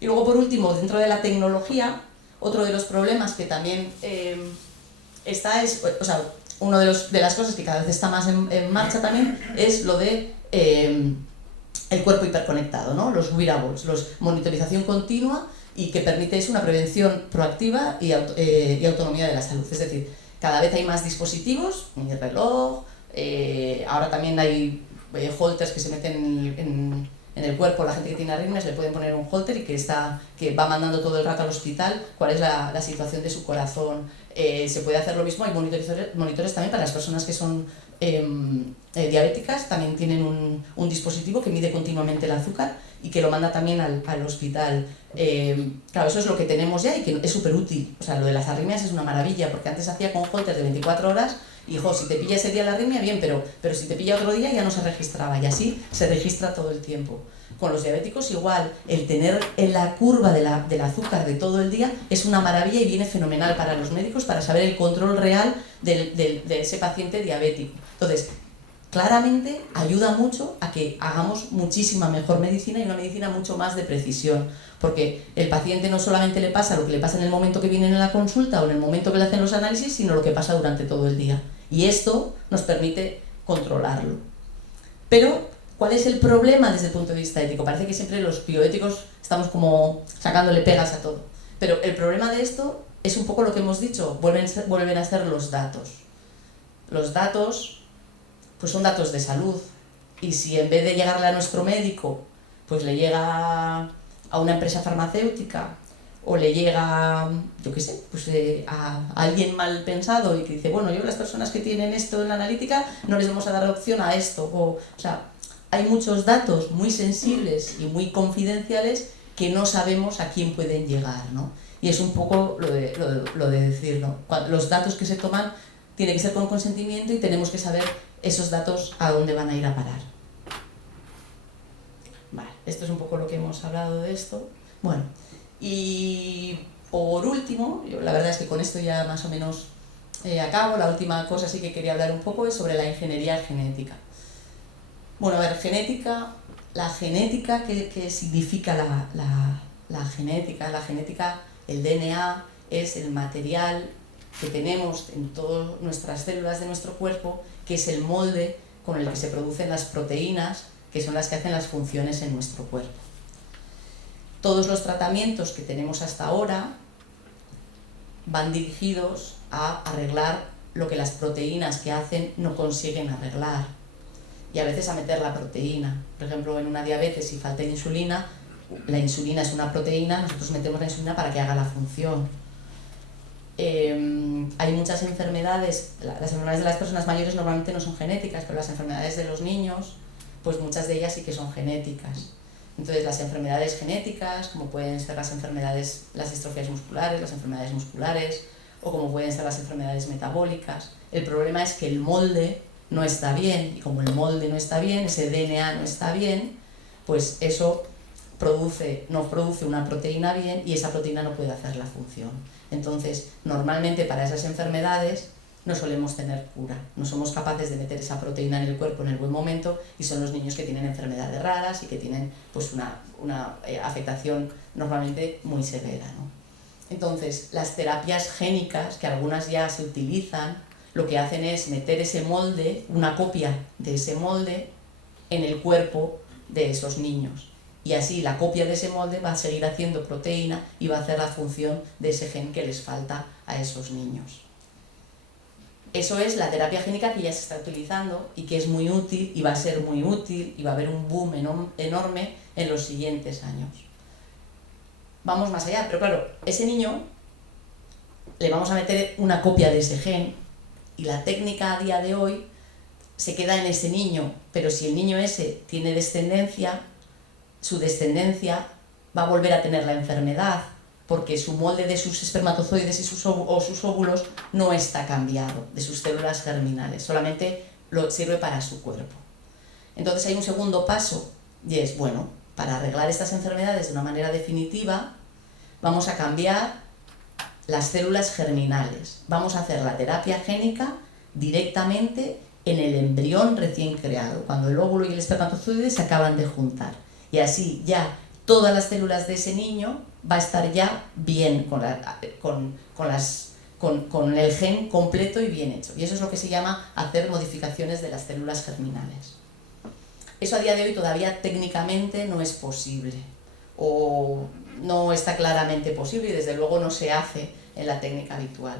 Y luego, por último, dentro de la tecnología, otro de los problemas que también está es, o sea, una de las cosas que cada vez está más en marcha también es lo de el cuerpo hiperconectado, ¿no? Los wearables, monitorización continua y que permite una prevención proactiva y autonomía de la salud. Es decir, cada vez hay más dispositivos, un reloj, ahora también hay holters que se meten en el cuerpo. La gente que tiene arritmias le pueden poner un holter y que va mandando todo el rato al hospital cuál es la situación de su corazón. Se puede hacer lo mismo, hay monitores también para las personas que son diabéticas, también tienen un dispositivo que mide continuamente el azúcar y que lo manda también al hospital. Claro, eso es lo que tenemos ya y que es súper útil. O sea, lo de las arritmias es una maravilla, porque antes hacía con holter de 24 horas y, si te pilla ese día la arritmia, bien, pero si te pilla otro día ya no se registraba, y así se registra todo el tiempo. Con los diabéticos igual, el tener en la curva del azúcar de todo el día es una maravilla y viene fenomenal para los médicos para saber el control real de ese paciente diabético. Entonces, claramente ayuda mucho a que hagamos muchísima mejor medicina y una medicina mucho más de precisión, porque el paciente no solamente le pasa lo que le pasa en el momento que viene en la consulta o en el momento que le hacen los análisis, sino lo que pasa durante todo el día. Y esto nos permite controlarlo. Pero, ¿cuál es el problema desde el punto de vista ético? Parece que siempre los bioéticos estamos como sacándole pegas a todo. Pero el problema de esto es un poco lo que hemos dicho, vuelven a ser los datos. Los datos pues son datos de salud, y si en vez de llegarle a nuestro médico, pues le llega a una empresa farmacéutica o le llega, yo qué sé, pues a alguien mal pensado y que dice, bueno, yo las personas que tienen esto en la analítica no les vamos a dar opción a esto. O sea, hay muchos datos muy sensibles y muy confidenciales que no sabemos a quién pueden llegar, ¿no? Y es un poco lo de decir, ¿no? Los datos que se toman tienen que ser con consentimiento y tenemos que saber esos datos a dónde van a ir a parar. Vale, esto es un poco lo que hemos hablado de esto. Bueno, y por último, la verdad es que con esto ya más o menos acabo. La última cosa sí que quería hablar un poco es sobre la ingeniería genética. Bueno, a ver, la genética, ¿qué significa la genética? La genética, el DNA, es el material que tenemos en todas nuestras células de nuestro cuerpo, que es el molde con el que se producen las proteínas, que son las que hacen las funciones en nuestro cuerpo. Todos los tratamientos que tenemos hasta ahora van dirigidos a arreglar lo que las proteínas que hacen no consiguen arreglar, y a veces a meter la proteína. Por ejemplo, en una diabetes, si falta insulina, la insulina es una proteína, nosotros metemos la insulina para que haga la función. Hay muchas enfermedades, las enfermedades de las personas mayores normalmente no son genéticas, pero las enfermedades de los niños, pues muchas de ellas sí que son genéticas. Entonces las enfermedades genéticas, como pueden ser las distrofias musculares, las enfermedades musculares, o como pueden ser las enfermedades metabólicas. El problema es que el molde no está bien, y como el molde no está bien, ese DNA no está bien, pues eso no produce una proteína bien y esa proteína no puede hacer la función. Entonces, normalmente para esas enfermedades no solemos tener cura, no somos capaces de meter esa proteína en el cuerpo en el buen momento y son los niños que tienen enfermedades raras y que tienen pues una afectación normalmente muy severa, ¿no? Entonces, las terapias génicas, que algunas ya se utilizan, lo que hacen es meter ese molde, una copia de ese molde, en el cuerpo de esos niños. Y así la copia de ese molde va a seguir haciendo proteína y va a hacer la función de ese gen que les falta a esos niños. Eso es la terapia génica que ya se está utilizando y que es muy útil y va a ser muy útil y va a haber un boom enorme en los siguientes años. Vamos más allá, pero claro, ese niño le vamos a meter una copia de ese gen y la técnica a día de hoy se queda en ese niño, pero si el niño ese tiene descendencia, su descendencia va a volver a tener la enfermedad porque su molde de sus espermatozoides y sus óvulos no está cambiado, de sus células germinales, solamente sirve para su cuerpo. Entonces hay un segundo paso y es, bueno, para arreglar estas enfermedades de una manera definitiva, vamos a cambiar las células germinales. Vamos a hacer la terapia génica directamente en el embrión recién creado, cuando el óvulo y el espermatozoide se acaban de juntar. Y así ya todas las células de ese niño va a estar ya bien con el gen completo y bien hecho. Y eso es lo que se llama hacer modificaciones de las células germinales. Eso a día de hoy todavía técnicamente no es posible, o no está claramente posible y desde luego no se hace en la técnica habitual.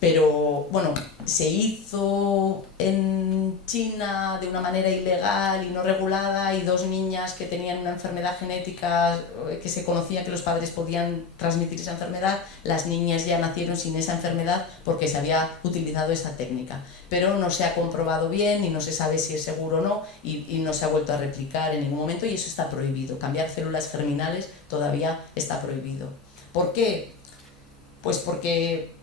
Pero bueno, se hizo en China de una manera ilegal y no regulada, y 2 niñas que tenían una enfermedad genética que se conocía que los padres podían transmitir esa enfermedad, las niñas ya nacieron sin esa enfermedad porque se había utilizado esa técnica. Pero no se ha comprobado bien y no se sabe si es seguro o no, y no se ha vuelto a replicar en ningún momento, y eso está prohibido. Cambiar células germinales todavía está prohibido. ¿Por qué? Pues porque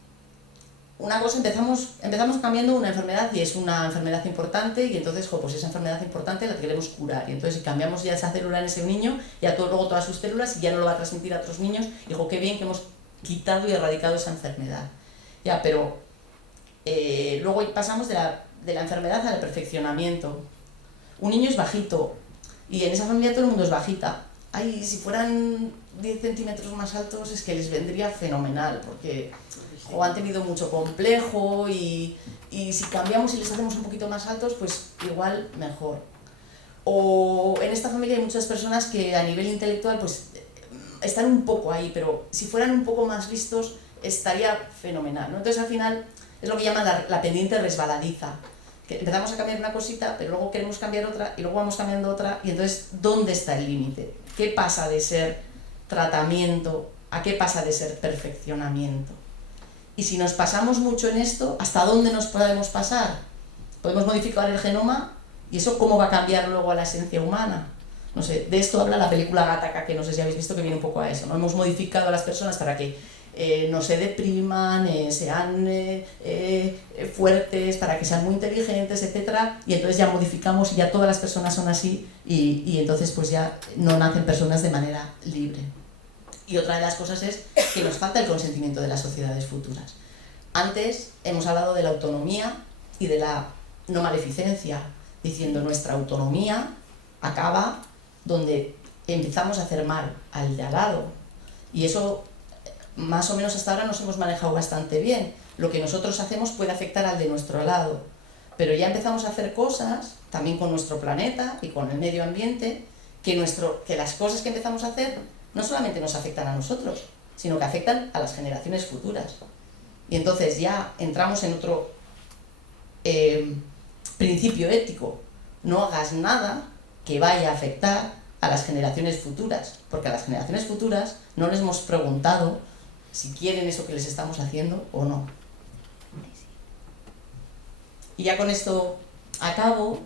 una cosa, empezamos cambiando una enfermedad y es una enfermedad importante, y entonces pues esa enfermedad importante la queremos curar, y entonces si cambiamos ya esa célula en ese niño, ya luego todas sus células y ya no lo va a transmitir a otros niños, y qué bien que hemos quitado y erradicado esa enfermedad. Ya, pero luego pasamos de la enfermedad al perfeccionamiento. Un niño es bajito y en esa familia todo el mundo es bajita. Ay, si fueran 10 centímetros más altos es que les vendría fenomenal, porque o han tenido mucho complejo, y si cambiamos y les hacemos un poquito más altos, pues igual mejor. O en esta familia hay muchas personas que a nivel intelectual pues están un poco ahí, pero si fueran un poco más listos estaría fenomenal, ¿no? Entonces al final es lo que llaman la pendiente resbaladiza, que empezamos a cambiar una cosita, pero luego queremos cambiar otra y luego vamos cambiando otra, y entonces ¿dónde está el límite? ¿Qué pasa de ser tratamiento a qué pasa de ser perfeccionamiento? Y si nos pasamos mucho en esto, ¿hasta dónde nos podemos pasar? Podemos modificar el genoma, y eso ¿cómo va a cambiar luego a la esencia humana? No sé, de esto habla la película Gattaca, que no sé si habéis visto, que viene un poco a eso, ¿no? Hemos modificado a las personas para que no se depriman, sean fuertes, para que sean muy inteligentes, etc. Y entonces ya modificamos y ya todas las personas son así, y entonces pues ya no nacen personas de manera libre. Y otra de las cosas es que nos falta el consentimiento de las sociedades futuras. Antes hemos hablado de la autonomía y de la no maleficencia, diciendo nuestra autonomía acaba donde empezamos a hacer mal al de al lado. Y eso, más o menos hasta ahora nos hemos manejado bastante bien. Lo que nosotros hacemos puede afectar al de nuestro lado, pero ya empezamos a hacer cosas, también con nuestro planeta y con el medio ambiente, que las cosas que empezamos a hacer no solamente nos afectan a nosotros, sino que afectan a las generaciones futuras. Y entonces ya entramos en otro principio ético: no hagas nada que vaya a afectar a las generaciones futuras, porque a las generaciones futuras no les hemos preguntado si quieren eso que les estamos haciendo o no. Y ya con esto acabo.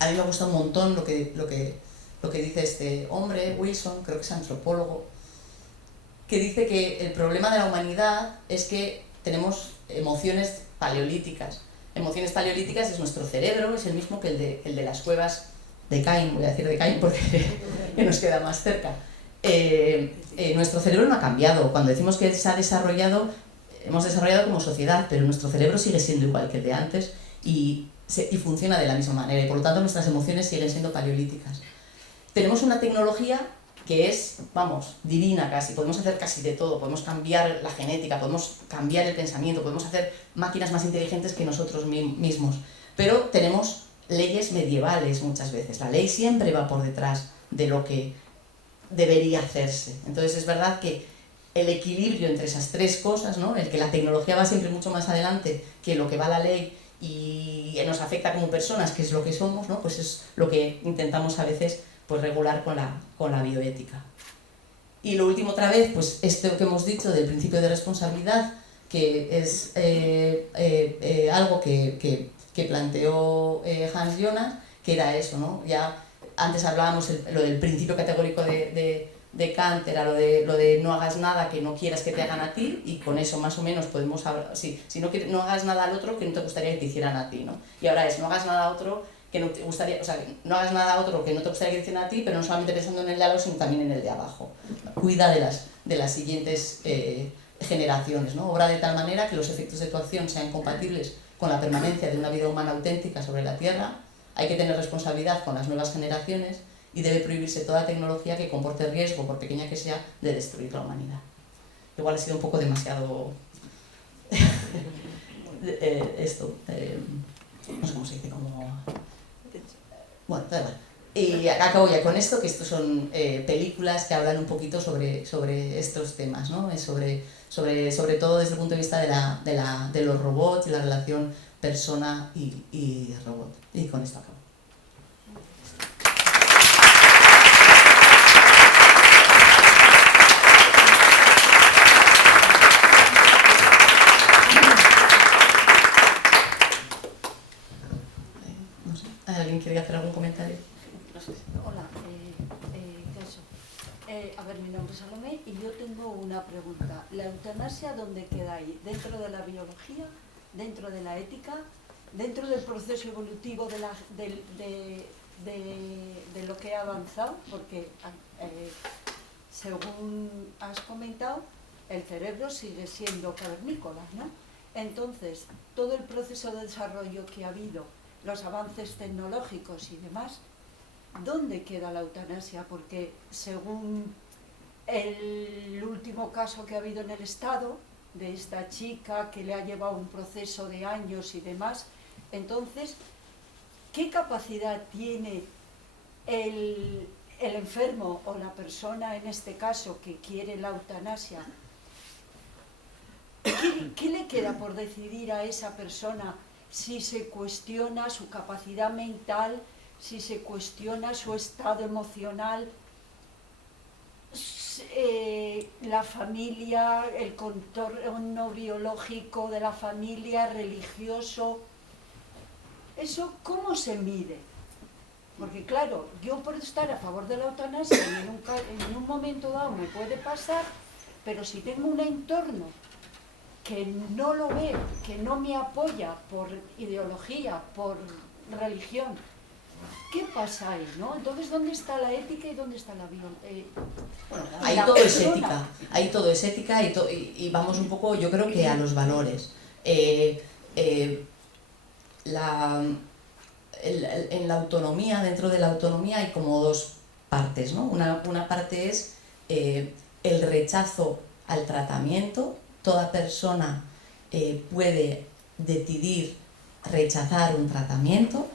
A mí me gusta un montón lo que lo que dice este hombre, Wilson, creo que es antropólogo, que dice que el problema de la humanidad es que tenemos emociones paleolíticas. Emociones paleolíticas es nuestro cerebro, es el mismo que el de las cuevas de Caín, voy a decir de Caín porque que nos queda más cerca. Nuestro cerebro no ha cambiado. Cuando decimos que se ha desarrollado, hemos desarrollado como sociedad, pero nuestro cerebro sigue siendo igual que el de antes y funciona de la misma manera, y por lo tanto nuestras emociones siguen siendo paleolíticas. Tenemos una tecnología que es, vamos, divina casi, podemos hacer casi de todo, podemos cambiar la genética, podemos cambiar el pensamiento, podemos hacer máquinas más inteligentes que nosotros mismos, pero tenemos leyes medievales muchas veces, la ley siempre va por detrás de lo que debería hacerse. Entonces es verdad que el equilibrio entre esas tres cosas, ¿no? El que la tecnología va siempre mucho más adelante que lo que va la ley y nos afecta como personas, que es lo que somos, ¿no? Pues es lo que intentamos a veces pues regular con la bioética. Y lo último otra vez, pues esto que hemos dicho del principio de responsabilidad, que es algo que planteó Hans Jonas, que era eso, ¿no? Ya antes hablábamos lo del principio categórico de Kant, era lo de no hagas nada que no quieras que te hagan a ti, y con eso más o menos podemos hablar, si no hagas nada al otro que no te gustaría que te hicieran a ti, ¿no? Y ahora es no hagas nada a otro que no te gustaría, o sea, no hagas nada a otro que no te gustaría que te hicieran a ti, pero no solamente pensando en el de abajo, sino también en el de abajo. Cuida de las siguientes generaciones, ¿no? Obra de tal manera que los efectos de tu acción sean compatibles con la permanencia de una vida humana auténtica sobre la Tierra. Hay que tener responsabilidad con las nuevas generaciones y debe prohibirse toda tecnología que comporte riesgo, por pequeña que sea, de destruir la humanidad. Igual ha sido un poco demasiado esto, no sé cómo se dice, como... Bueno, da igual. Y acabo ya con esto, que estos son películas que hablan un poquito sobre estos temas, ¿no? Sobre todo desde el punto de vista de los robots y la relación persona y robot. Y con esto acabo. No sé, ¿alguien quiere hacer algún comentario? Hola, a ver, mi nombre es Salomé y yo tengo una pregunta. ¿La eutanasia dónde queda ahí? ¿Dentro de la biología? ¿Dentro de la ética? ¿Dentro del proceso evolutivo de lo que ha avanzado? Porque, según has comentado, el cerebro sigue siendo cavernícola, ¿no? Entonces, todo el proceso de desarrollo que ha habido, los avances tecnológicos y demás, ¿dónde queda la eutanasia? Porque según el último caso que ha habido en el Estado, de esta chica que le ha llevado un proceso de años y demás, entonces, ¿qué capacidad tiene el enfermo o la persona, en este caso, que quiere la eutanasia? ¿Qué le queda por decidir a esa persona si se cuestiona su capacidad mental, si se cuestiona su estado emocional, la familia, el contorno biológico de la familia, religioso? ¿Eso cómo se mide? Porque claro, yo puedo estar a favor de la eutanasia y en un momento dado me puede pasar, pero si tengo un entorno que no lo ve, que no me apoya por ideología, por religión, ¿qué pasa ahí, no? Entonces, ¿dónde está la ética y dónde está la biología? Bueno, ahí todo es ética, ahí todo es ética y vamos un poco, yo creo que a los valores. En la autonomía, dentro de la autonomía hay como dos partes, ¿no? Una parte es el rechazo al tratamiento. Toda persona puede decidir rechazar un tratamiento,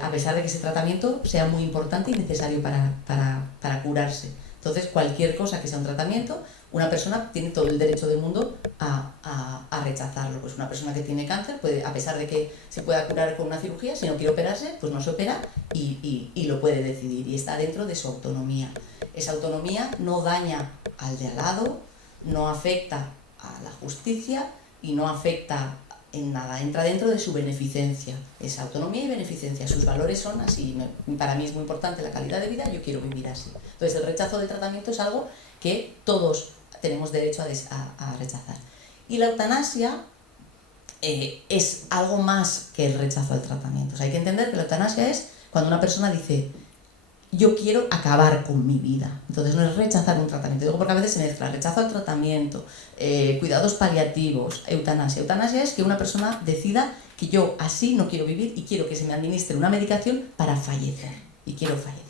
a pesar de que ese tratamiento sea muy importante y necesario para curarse. Entonces, cualquier cosa que sea un tratamiento, una persona tiene todo el derecho del mundo a rechazarlo. Pues una persona que tiene cáncer puede, a pesar de que se pueda curar con una cirugía, si no quiere operarse, pues no se opera y lo puede decidir, y está dentro de su autonomía. Esa autonomía no daña al de al lado, no afecta a la justicia y no afecta en nada, entra dentro de su beneficencia, es autonomía y beneficencia, sus valores son así, para mí es muy importante la calidad de vida, yo quiero vivir así. Entonces el rechazo del tratamiento es algo que todos tenemos derecho a rechazar. Y la eutanasia es algo más que el rechazo al tratamiento. O sea, hay que entender que la eutanasia es cuando una persona dice yo quiero acabar con mi vida. Entonces no es rechazar un tratamiento. Digo porque a veces se mezcla rechazo al tratamiento, cuidados paliativos, eutanasia. Eutanasia es que una persona decida que yo así no quiero vivir y quiero que se me administre una medicación para fallecer. Y quiero fallecer.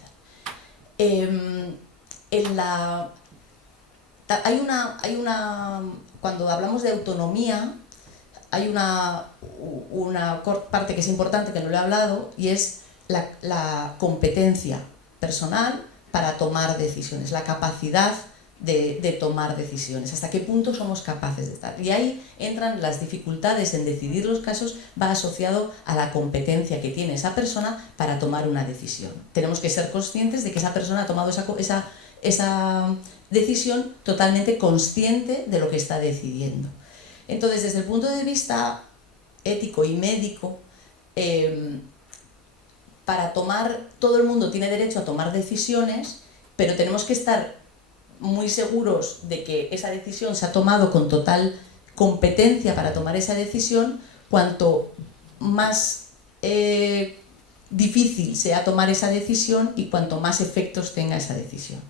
Cuando hablamos de autonomía, hay una parte que es importante que no lo he hablado y es la competencia personal para tomar decisiones, la capacidad de tomar decisiones, hasta qué punto somos capaces de estar. Y ahí entran las dificultades en decidir los casos, va asociado a la competencia que tiene esa persona para tomar una decisión. Tenemos que ser conscientes de que esa persona ha tomado esa decisión totalmente consciente de lo que está decidiendo. Entonces, desde el punto de vista ético y médico, todo el mundo tiene derecho a tomar decisiones, pero tenemos que estar muy seguros de que esa decisión se ha tomado con total competencia para tomar esa decisión. Cuanto más difícil sea tomar esa decisión y cuanto más efectos tenga esa decisión.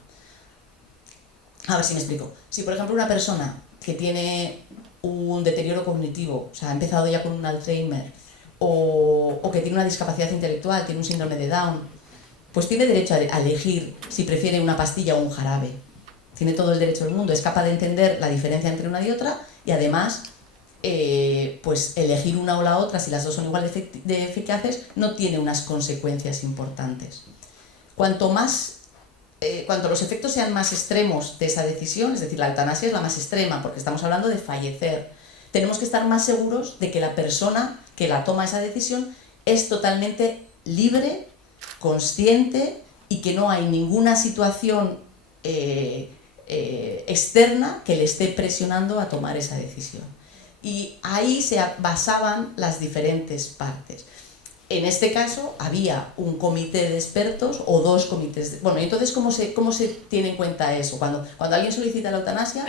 A ver si me explico. Si por ejemplo una persona que tiene un deterioro cognitivo, o sea, ha empezado ya con un Alzheimer, o que tiene una discapacidad intelectual, tiene un síndrome de Down, pues tiene derecho a elegir si prefiere una pastilla o un jarabe. Tiene todo el derecho del mundo, es capaz de entender la diferencia entre una y otra y además pues elegir una o la otra, si las dos son igual de eficaces, no tiene unas consecuencias importantes. Cuanto los efectos sean más extremos de esa decisión, es decir, la eutanasia es la más extrema porque estamos hablando de fallecer, tenemos que estar más seguros de que la persona que la toma esa decisión es totalmente libre, consciente y que no hay ninguna situación externa que le esté presionando a tomar esa decisión. Y ahí se basaban las diferentes partes. En este caso había un comité de expertos o dos comités. Bueno, entonces ¿cómo se tiene en cuenta eso? Cuando alguien solicita la eutanasia,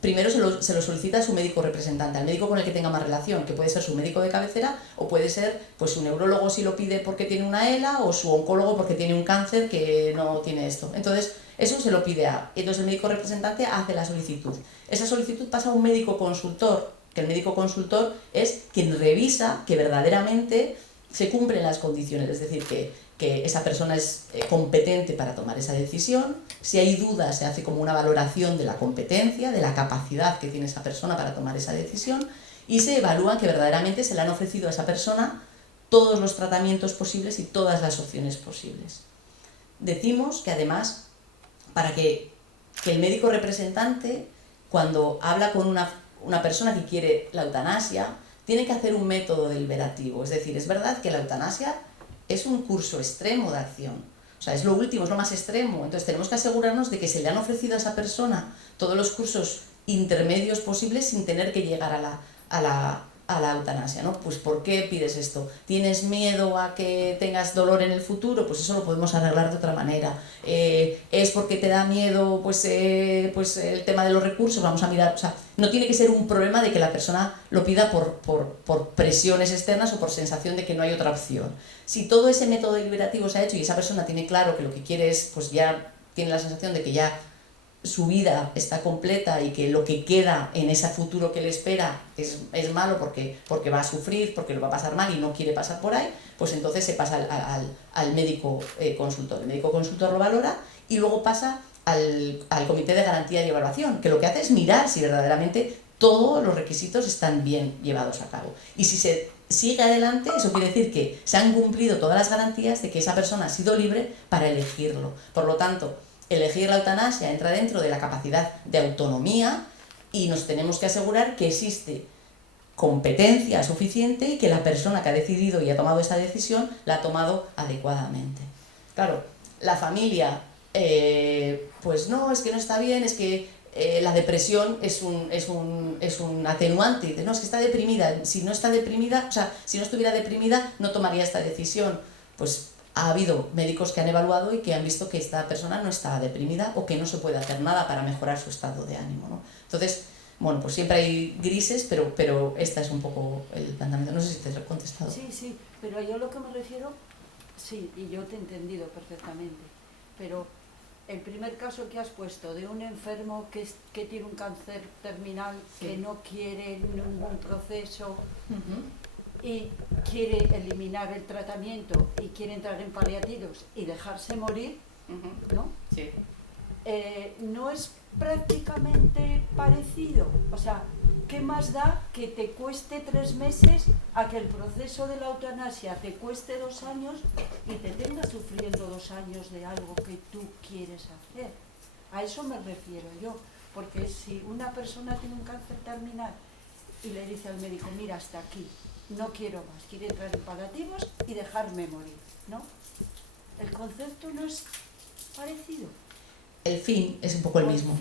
primero se lo solicita a su médico representante, al médico con el que tenga más relación, que puede ser su médico de cabecera o puede ser pues, su neurólogo si lo pide porque tiene una ELA o su oncólogo porque tiene un cáncer que no tiene esto. Entonces, eso se lo pide entonces el médico representante hace la solicitud. Esa solicitud pasa a un médico consultor, que el médico consultor es quien revisa que verdaderamente se cumplen las condiciones, es decir, que esa persona es competente para tomar esa decisión. Si hay dudas, se hace como una valoración de la competencia, de la capacidad que tiene esa persona para tomar esa decisión y se evalúa que verdaderamente se le han ofrecido a esa persona todos los tratamientos posibles y todas las opciones posibles. Decimos que además, para que el médico representante, cuando habla con una persona que quiere la eutanasia, tiene que hacer un método deliberativo. Es decir, es verdad que la eutanasia es un curso extremo de acción. O sea, es lo último, es lo más extremo. Entonces tenemos que asegurarnos de que se le han ofrecido a esa persona todos los cursos intermedios posibles sin tener que llegar a la eutanasia, ¿no? Pues ¿por qué pides esto? ¿Tienes miedo a que tengas dolor en el futuro? Pues eso lo podemos arreglar de otra manera. ¿Es porque te da miedo pues el tema de los recursos? Vamos a mirar, o sea, no tiene que ser un problema de que la persona lo pida por presiones externas o por sensación de que no hay otra opción. Si todo ese método deliberativo se ha hecho y esa persona tiene claro que lo que quiere es, pues ya tiene la sensación de que ya su vida está completa y que lo que queda en ese futuro que le espera es malo porque va a sufrir, porque lo va a pasar mal y no quiere pasar por ahí, pues entonces se pasa al médico consultor. El médico consultor lo valora y luego pasa al comité de garantía y evaluación, que lo que hace es mirar si verdaderamente todos los requisitos están bien llevados a cabo. Y si se sigue adelante, eso quiere decir que se han cumplido todas las garantías de que esa persona ha sido libre para elegirlo. Por lo tanto, elegir la eutanasia entra dentro de la capacidad de autonomía y nos tenemos que asegurar que existe competencia suficiente y que la persona que ha decidido y ha tomado esa decisión la ha tomado adecuadamente. Claro, la familia, pues no, es que no está bien, es que la depresión es un atenuante. Dice, no, es que está deprimida. Si no está deprimida, o sea, si no estuviera deprimida, no tomaría esta decisión. Pues ha habido médicos que han evaluado y que han visto que esta persona no está deprimida o que no se puede hacer nada para mejorar su estado de ánimo, ¿no? Entonces, bueno, pues siempre hay grises, pero esta es un poco el planteamiento. No sé si te he contestado. Sí, pero yo lo que me refiero, sí, y yo te he entendido perfectamente, pero el primer caso que has puesto de un enfermo que tiene un cáncer terminal, sí, que no quiere ningún proceso y quiere eliminar el tratamiento y quiere entrar en paliativos y dejarse morir, ¿no? Sí. No es prácticamente parecido. O sea, ¿qué más da que te cueste 3 meses a que el proceso de la eutanasia te cueste 2 años y te tengas sufriendo 2 años de algo que tú quieres hacer? A eso me refiero yo, porque si una persona tiene un cáncer terminal y le dice al médico, mira, hasta aquí, no quiero más, quiero entrar en paliativos y dejarme morir, ¿no? El concepto no es parecido. El fin es un poco el mismo,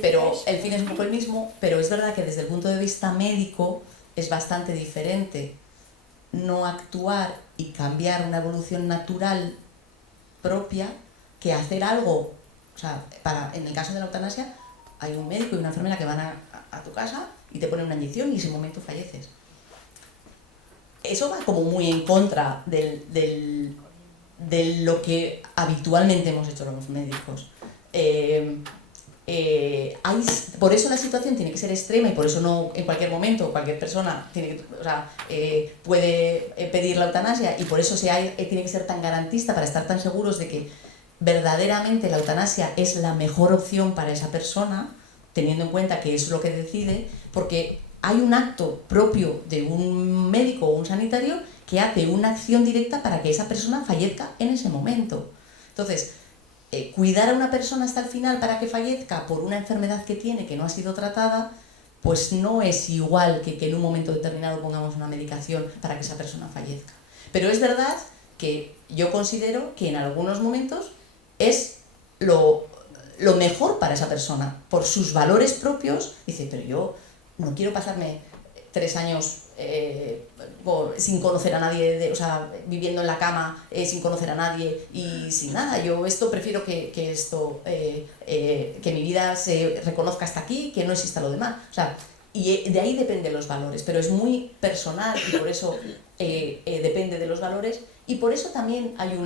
pero el fin es un poco el mismo, pero es verdad que desde el punto de vista médico es bastante diferente no actuar y cambiar una evolución natural propia que hacer algo. O sea, en el caso de la eutanasia hay un médico y una enfermera que van a tu casa y te ponen una inyección y en ese momento falleces. Eso va como muy en contra de lo que habitualmente hemos hecho los médicos. Por eso la situación tiene que ser extrema y por eso no en cualquier momento cualquier persona puede pedir la eutanasia y por eso tiene que ser tan garantista para estar tan seguros de que verdaderamente la eutanasia es la mejor opción para esa persona, teniendo en cuenta que es lo que decide, porque hay un acto propio de un médico o un sanitario que hace una acción directa para que esa persona fallezca en ese momento. Entonces, cuidar a una persona hasta el final para que fallezca por una enfermedad que tiene que no ha sido tratada, pues no es igual que en un momento determinado pongamos una medicación para que esa persona fallezca. Pero es verdad que yo considero que en algunos momentos es lo mejor para esa persona, por sus valores propios. Dice, pero yo no quiero pasarme 3 años sin conocer a nadie, viviendo en la cama sin conocer a nadie y sin nada. Yo prefiero que mi vida se reconozca hasta aquí, que no exista lo demás. O sea, y de ahí dependen los valores, pero es muy personal y por eso depende de los valores y por eso también hay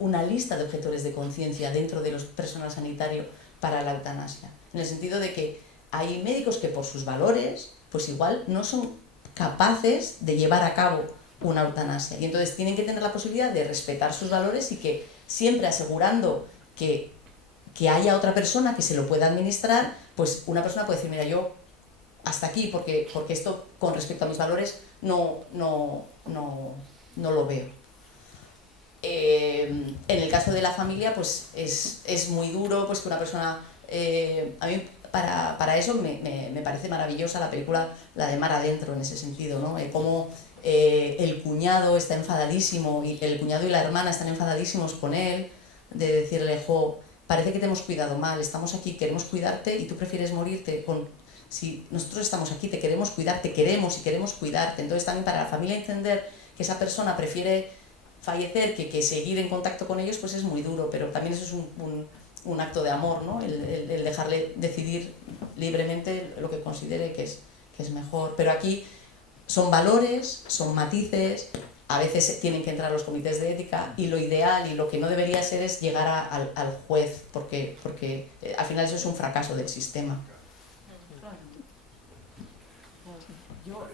una lista de objetores de conciencia dentro de los personal sanitario para la eutanasia, en el sentido de que hay médicos que por sus valores pues igual no son capaces de llevar a cabo una eutanasia y entonces tienen que tener la posibilidad de respetar sus valores y que siempre asegurando que haya otra persona que se lo pueda administrar, pues una persona puede decir, mira, yo hasta aquí porque esto con respecto a mis valores no lo veo. En el caso de la familia pues es muy duro pues que una persona a mí para eso me parece maravillosa la película, la de Mar Adentro, en ese sentido, ¿no? Cómo el cuñado está enfadadísimo y el cuñado y la hermana están enfadadísimos con él, de decirle, jo, parece que te hemos cuidado mal, estamos aquí, queremos cuidarte y tú prefieres morirte. Si nosotros estamos aquí, te queremos cuidar, te queremos y queremos cuidarte. Entonces también para la familia entender que esa persona prefiere fallecer que seguir en contacto con ellos, pues es muy duro, pero también eso es un acto de amor, ¿no? El dejarle decidir libremente lo que considere que es mejor. Pero aquí son valores, son matices, a veces tienen que entrar los comités de ética y lo ideal y lo que no debería ser es llegar al juez, porque al final eso es un fracaso del sistema. Yo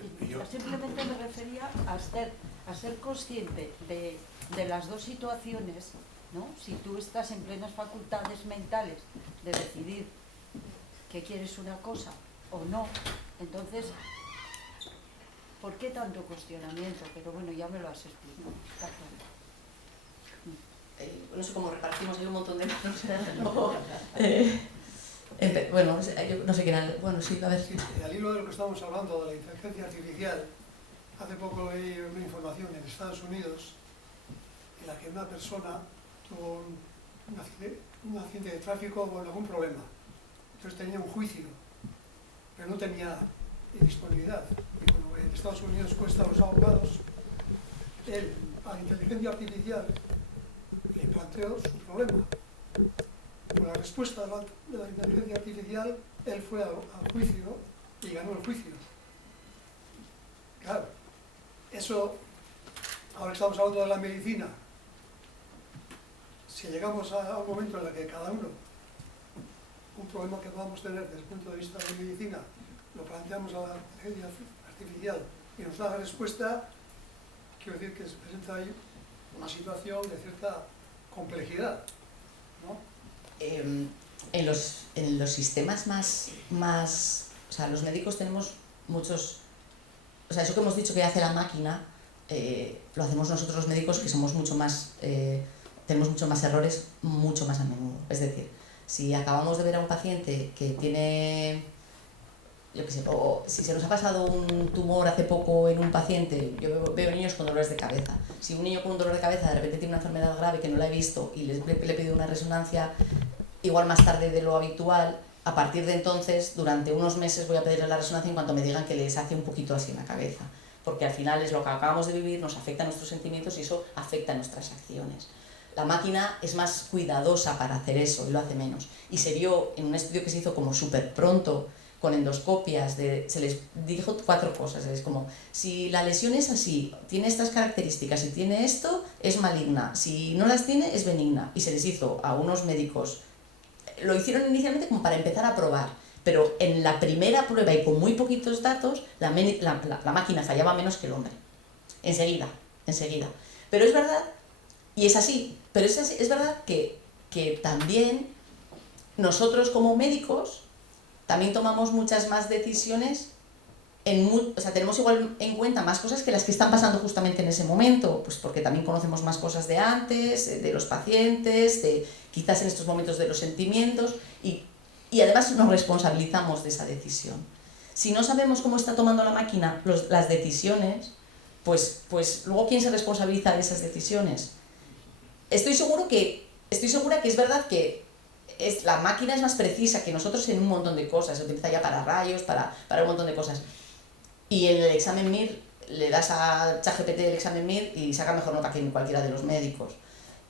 simplemente me refería a ser consciente de las dos situaciones, ¿no? Si tú estás en plenas facultades mentales de decidir que quieres una cosa o no, entonces, ¿por qué tanto cuestionamiento? Pero bueno, ya me lo has explicado. Está claro. No sé cómo repartimos, hay un montón de manos. Bueno, yo no sé quién. Bueno, sí, a ver. Sí, al hilo de lo que estamos hablando de la inteligencia artificial, hace poco leí una información en Estados Unidos en la que una persona tuvo un un accidente de tráfico o algún problema. Entonces tenía un juicio, pero no tenía disponibilidad. Y como en Estados Unidos cuesta a los abogados, él, a la inteligencia artificial, le planteó su problema. Con la respuesta de la inteligencia artificial, él fue al juicio y ganó el juicio. Claro, eso, ahora estamos hablando de la medicina. Si llegamos a un momento en el que cada uno, un problema que podamos tener desde el punto de vista de la medicina, lo planteamos a la inteligencia artificial y nos da la respuesta, quiero decir que se presenta ahí una situación de cierta complejidad, ¿no? En los sistemas más, o sea, los médicos tenemos muchos, o sea, eso que hemos dicho que hace la máquina, lo hacemos nosotros los médicos, que somos mucho más, tenemos mucho más errores, mucho más a menudo. Es decir, si acabamos de ver a un paciente que tiene, yo qué sé, o si se nos ha pasado un tumor hace poco en un paciente, yo veo niños con dolores de cabeza. Si un niño con un dolor de cabeza de repente tiene una enfermedad grave que no la he visto y le pido una resonancia, igual más tarde de lo habitual, a partir de entonces, durante unos meses voy a pedirle la resonancia en cuanto me digan que les hace un poquito así en la cabeza. Porque al final es lo que acabamos de vivir, nos afecta a nuestros sentimientos y eso afecta a nuestras acciones. La máquina es más cuidadosa para hacer eso y lo hace menos. Y se vio en un estudio que se hizo como súper pronto, con endoscopias, se les dijo 4 cosas, es como, si la lesión es así, tiene estas características y tiene esto, es maligna, si no las tiene, es benigna. Y se les hizo a unos médicos, lo hicieron inicialmente como para empezar a probar, pero en la primera prueba y con muy poquitos datos, la máquina fallaba menos que el hombre. Enseguida. Pero es verdad, y es así, pero es verdad que también nosotros como médicos también tomamos muchas más decisiones, o sea, tenemos igual en cuenta más cosas que las que están pasando justamente en ese momento, pues porque también conocemos más cosas de antes, de los pacientes, quizás en estos momentos de los sentimientos, y además nos responsabilizamos de esa decisión. Si no sabemos cómo está tomando la máquina las decisiones, pues luego ¿quién se responsabiliza de esas decisiones? Estoy segura que es verdad que la máquina es más precisa que nosotros en un montón de cosas, se utiliza ya para rayos, para un montón de cosas. Y en el examen MIR, le das a ChatGPT el examen MIR y saca mejor nota que en cualquiera de los médicos.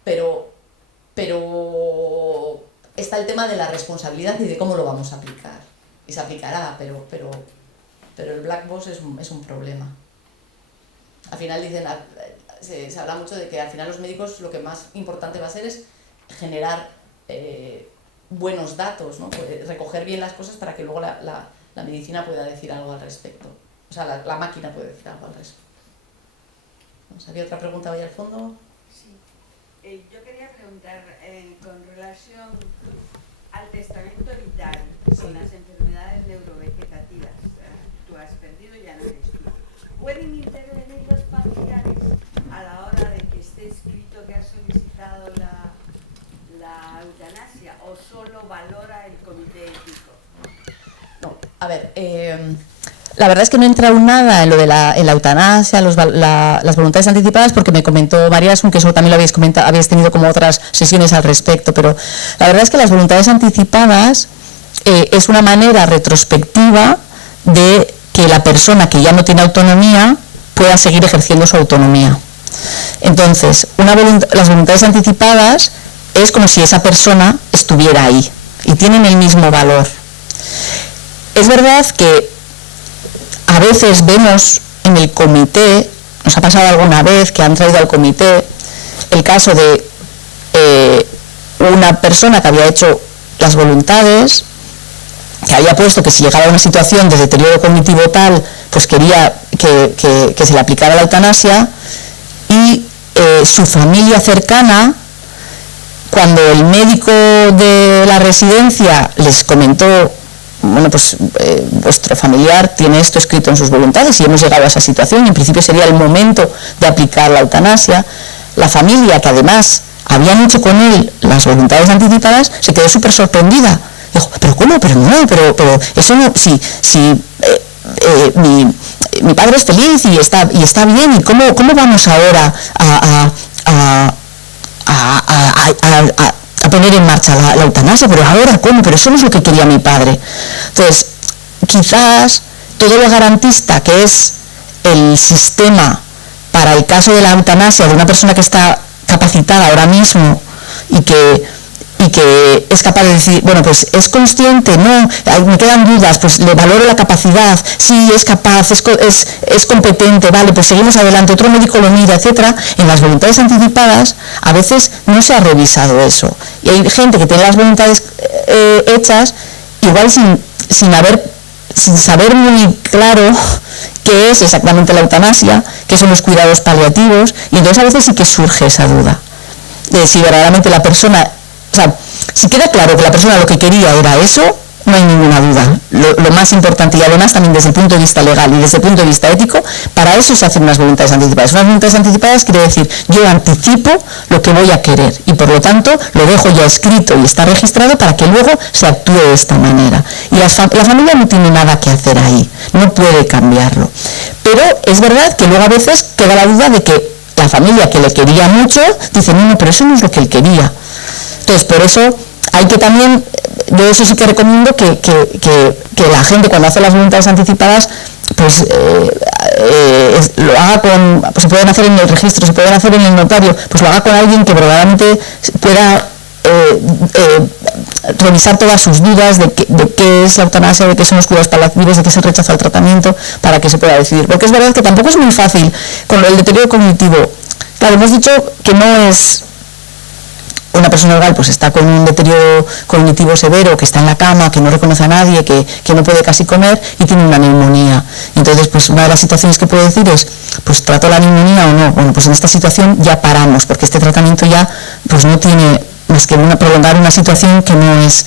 Pero está el tema de la responsabilidad y de cómo lo vamos a aplicar. Y se aplicará, pero el black box es un problema. Al final dicen, se habla mucho de que al final los médicos lo que más importante va a ser es generar buenos datos, ¿no? Recoger bien las cosas para que luego la medicina pueda decir algo al respecto. O sea, la máquina puede decir algo al respecto. ¿Había otra pregunta ahí al fondo? Sí. Yo quería preguntar con relación al testamento vital, con las enfermedades neurovegetativas. Tú has perdido, ya no eres tú. ¿Pueden intervenir los familiares a la hora de que esté escrito que has solicitado la eutanasia o solo valora el comité ético? No, a ver, la verdad es que no he entrado nada en lo de la eutanasia, las voluntades anticipadas, porque me comentó María Asun que eso también lo habéis tenido como otras sesiones al respecto, pero la verdad es que las voluntades anticipadas es una manera retrospectiva de que la persona que ya no tiene autonomía pueda seguir ejerciendo su autonomía. Entonces, las voluntades anticipadas es como si esa persona estuviera ahí y tienen el mismo valor. Es verdad que a veces vemos en el comité, nos ha pasado alguna vez que han traído al comité el caso de una persona que había hecho las voluntades, que había puesto que si llegaba a una situación de deterioro cognitivo tal, pues quería que se le aplicara la eutanasia, y su familia cercana, cuando el médico de la residencia les comentó, bueno, pues vuestro familiar tiene esto escrito en sus voluntades y hemos llegado a esa situación y en principio sería el momento de aplicar la eutanasia, la familia, que además habían hecho con él las voluntades anticipadas, se quedó súper sorprendida. Dijo, pero ¿cómo? Pero no, pero eso no, si mi padre es feliz y está bien, ¿y cómo vamos ahora a a poner en marcha la eutanasia, pero ahora ¿cómo? Pero eso no es lo que quería mi padre. Entonces, quizás todo lo garantista que es el sistema para el caso de la eutanasia de una persona que está capacitada ahora mismo y que es capaz de decir, bueno, pues es consciente, no, me quedan dudas, pues le valoro la capacidad, sí, es capaz, es competente, vale, pues seguimos adelante, otro médico lo mira, etcétera. En las voluntades anticipadas a veces no se ha revisado eso, y hay gente que tiene las voluntades hechas, igual sin saber muy claro qué es exactamente la eutanasia, qué son los cuidados paliativos, y entonces a veces sí que surge esa duda de si verdaderamente la persona, o sea, si queda claro que la persona lo que quería era eso, no hay ninguna duda. Lo más importante, y además también desde el punto de vista legal y desde el punto de vista ético, para eso se hacen unas voluntades anticipadas. Unas voluntades anticipadas quiere decir, yo anticipo lo que voy a querer y por lo tanto lo dejo ya escrito y está registrado para que luego se actúe de esta manera. Y la familia no tiene nada que hacer ahí, no puede cambiarlo. Pero es verdad que luego a veces queda la duda de que la familia que le quería mucho dice, no, pero eso no es lo que él quería. Entonces, por eso hay que también, yo eso sí que recomiendo que la gente cuando hace las voluntades anticipadas, pues lo haga con, pues se pueden hacer en el registro, se pueden hacer en el notario, pues lo haga con alguien que verdaderamente pueda revisar todas sus dudas de qué es la eutanasia, de qué son los cuidados paliativos, de qué es el rechazo al tratamiento, para que se pueda decidir. Porque es verdad que tampoco es muy fácil con el deterioro cognitivo. Claro, hemos dicho que no es una persona igual, pues está con un deterioro cognitivo severo, que está en la cama, que no reconoce a nadie, que no puede casi comer y tiene una neumonía. Entonces, pues una de las situaciones que puedo decir es, pues ¿trato la neumonía o no? Bueno, pues en esta situación ya paramos, porque este tratamiento ya pues no tiene más que prolongar una situación que no es,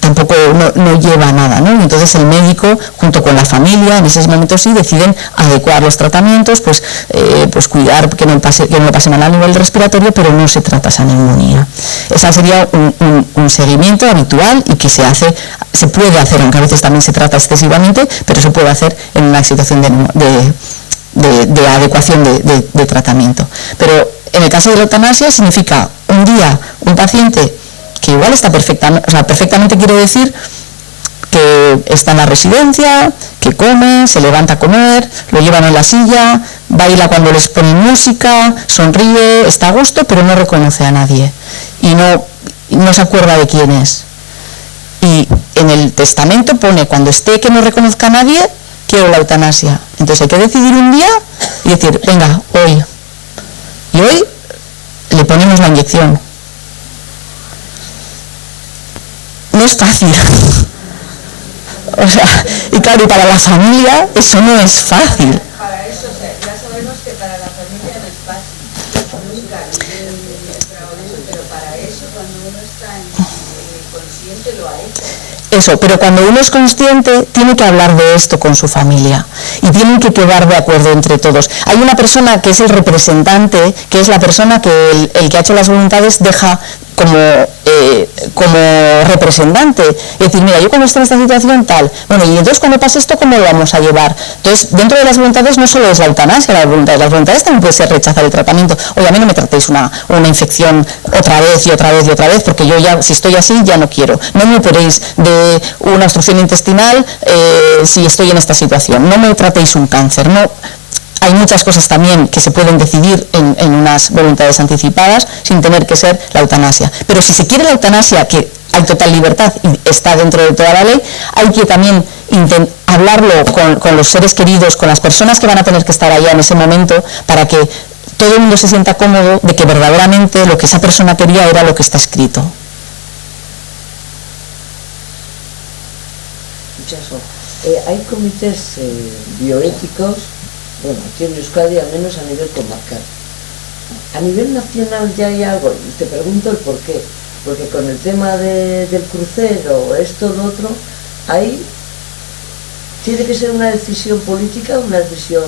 tampoco no lleva a nada, ¿no? Entonces el médico, junto con la familia, en ese momento sí, deciden adecuar los tratamientos, pues cuidar que no le pase mal a nivel respiratorio, pero no se trata esa neumonía. Esa sería un seguimiento habitual y que se puede hacer, aunque a veces también se trata excesivamente, pero se puede hacer en una situación de adecuación de tratamiento. Pero en el caso de la eutanasia significa un día un paciente que igual está perfectamente quiero decir que está en la residencia, que come, se levanta a comer, lo llevan en la silla, baila cuando les ponen música, sonríe, está a gusto, pero no reconoce a nadie y no se acuerda de quién es. Y en el testamento pone, cuando esté que no reconozca a nadie, quiero la eutanasia. Entonces hay que decidir un día y decir, venga, hoy. Y hoy le ponemos la inyección. No es fácil. O sea, y claro, y para la familia eso no es fácil. Para eso, ya sabemos que para la familia no es fácil. Nunca, pero para eso, cuando uno está consciente, lo ha hecho. Eso, pero cuando uno es consciente tiene que hablar de esto con su familia y tienen que quedar de acuerdo entre todos. Hay una persona que es el representante, que es la persona que el que ha hecho las voluntades deja como representante, es decir, mira, yo cuando estoy en esta situación tal, bueno, y entonces cuando pase esto, ¿cómo lo vamos a llevar? Entonces, dentro de las voluntades no solo es la eutanasia, las voluntades también puede ser rechazar el tratamiento. Oye, a mí no me tratéis una infección otra vez y otra vez y otra vez, porque yo ya, si estoy así, ya no quiero. No me operéis de una obstrucción intestinal si estoy en esta situación. No me tratéis un cáncer, no. Hay muchas cosas también que se pueden decidir en unas voluntades anticipadas sin tener que ser la eutanasia. Pero si se quiere la eutanasia, que hay total libertad y está dentro de toda la ley, hay que también hablarlo con los seres queridos, con las personas que van a tener que estar allá en ese momento, para que todo el mundo se sienta cómodo de que verdaderamente lo que esa persona quería era lo que está escrito. Hay comités bioéticos, bueno, aquí en Euskadi al menos a nivel comarcal. A nivel nacional ya hay algo, y te pregunto el por qué, porque con el tema del crucero, esto, lo otro, ahí tiene que ser una decisión política, una decisión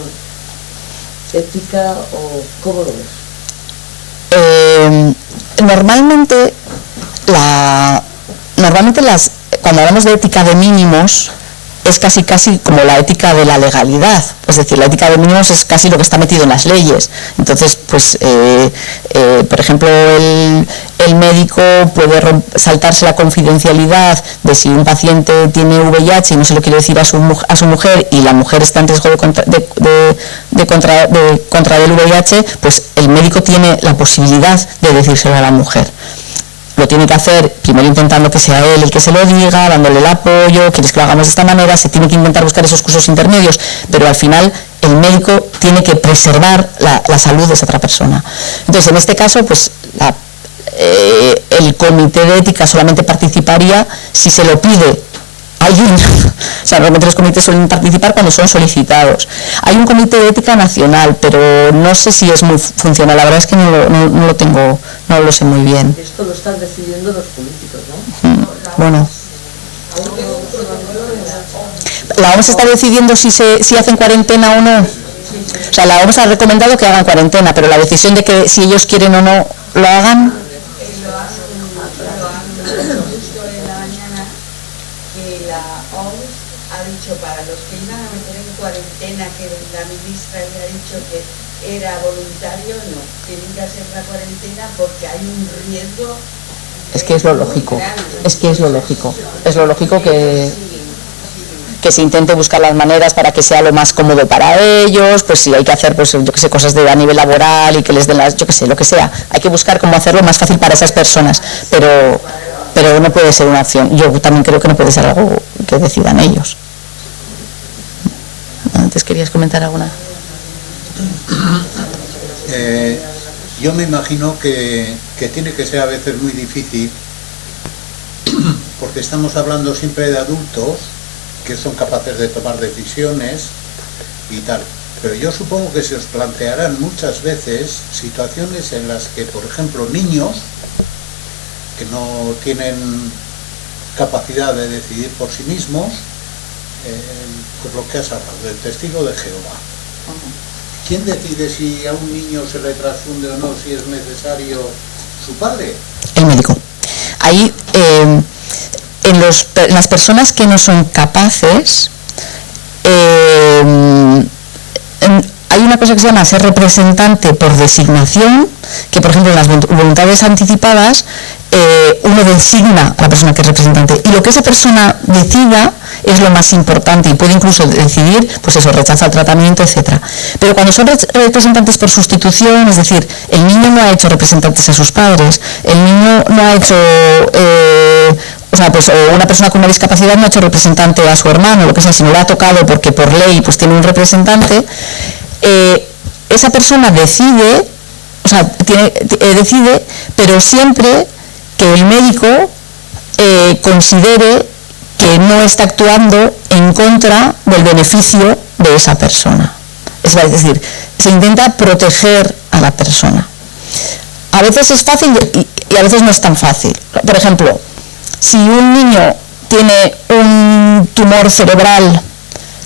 ética, o ¿cómo lo ves? Normalmente cuando hablamos de ética de mínimos, es casi como la ética de la legalidad, es decir, la ética de mínimos es casi lo que está metido en las leyes. Entonces, pues, por ejemplo, el médico puede saltarse la confidencialidad de si un paciente tiene VIH y no se lo quiere decir a su mujer y la mujer está en riesgo de contraer el VIH, pues el médico tiene la posibilidad de decírselo a la mujer. Lo tiene que hacer primero intentando que sea él el que se lo diga, dándole el apoyo, quieres que lo hagamos de esta manera, se tiene que intentar buscar esos cursos intermedios, pero al final el médico tiene que preservar la salud de esa otra persona. Entonces, en este caso, pues el comité de ética solamente participaría si se lo pide alguien. O sea, realmente los comités suelen participar cuando son solicitados. Hay un comité de ética nacional, pero no sé si es muy funcional. La verdad es que no lo sé muy bien. Esto lo están decidiendo los políticos, ¿no? Bueno. La OMS está decidiendo si hacen cuarentena o no. O sea, la OMS ha recomendado que hagan cuarentena, pero la decisión de que si ellos quieren o no lo hagan. Para los que iban a meter en cuarentena, que la ministra había dicho que era voluntario, no, tienen que hacer la cuarentena porque hay un riesgo. Es que es lo lógico, es lo lógico que se intente buscar las maneras para que sea lo más cómodo para ellos, pues si hay que hacer, pues yo que sé, cosas a nivel laboral y que les den yo que sé, lo que sea, hay que buscar cómo hacerlo más fácil para esas personas, pero no puede ser una opción. Yo también creo que no puede ser algo que decidan ellos. Antes querías comentar alguna. Yo me imagino que tiene que ser a veces muy difícil, porque estamos hablando siempre de adultos que son capaces de tomar decisiones y tal, pero yo supongo que se os plantearán muchas veces situaciones en las que, por ejemplo, niños que no tienen capacidad de decidir por sí mismos, por lo que has hablado, del testigo de Jehová. ¿Quién decide si a un niño se le transfunde o no, si es necesario su padre? El médico. Ahí, en las personas que no son capaces, hay una cosa que se llama ser representante por designación, que por ejemplo en las voluntades anticipadas, uno designa a la persona que es representante y lo que esa persona decida es lo más importante y puede incluso decidir, pues eso, rechaza el tratamiento, etcétera. Pero cuando son representantes por sustitución, es decir, el niño no ha hecho representantes a sus padres, el niño no ha hecho, o una persona con una discapacidad no ha hecho representante a su hermano, lo que sea, sino lo ha tocado porque por ley pues tiene un representante, esa persona decide, decide, pero siempre que el médico considere que no está actuando en contra del beneficio de esa persona. Es decir, se intenta proteger a la persona. A veces es fácil y a veces no es tan fácil. Por ejemplo, si un niño tiene un tumor cerebral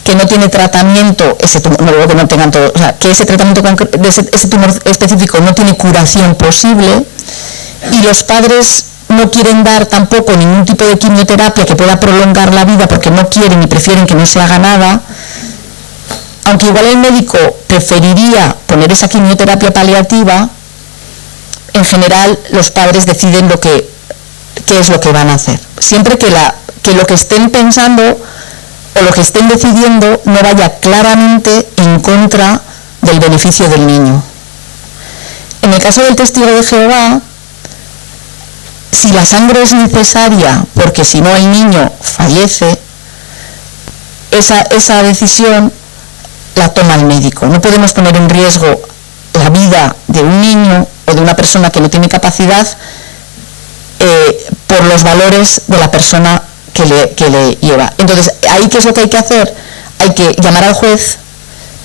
que no tiene tratamiento, ese tratamiento de ese tumor específico no tiene curación posible y los padres no quieren dar tampoco ningún tipo de quimioterapia que pueda prolongar la vida porque no quieren y prefieren que no se haga nada, aunque igual el médico preferiría poner esa quimioterapia paliativa, en general los padres deciden qué es lo que van a hacer. Siempre que lo que estén pensando o lo que estén decidiendo no vaya claramente en contra del beneficio del niño. En el caso del testigo de Jehová, si la sangre es necesaria, porque si no el niño fallece, esa decisión la toma el médico. No podemos poner en riesgo la vida de un niño o de una persona que no tiene capacidad por los valores de la persona que le lleva. Entonces, ¿ahí qué es lo que hay que hacer? Hay que llamar al juez,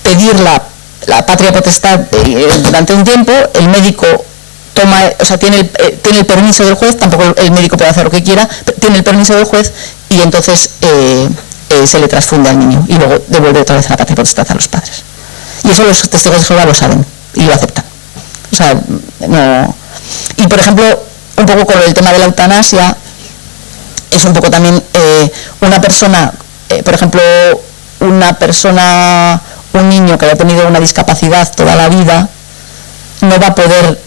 pedir la patria potestad durante un tiempo, el médico tiene el permiso del juez, tampoco el médico puede hacer lo que quiera, tiene el permiso del juez y entonces se le transfunde al niño y luego devuelve otra vez la patria potestad a los padres. Y eso los testigos de Jehová lo saben y lo aceptan. No. Y por ejemplo, un poco con el tema de la eutanasia, es un poco también una persona por ejemplo, una persona, un niño que haya tenido una discapacidad toda la vida, no va a poder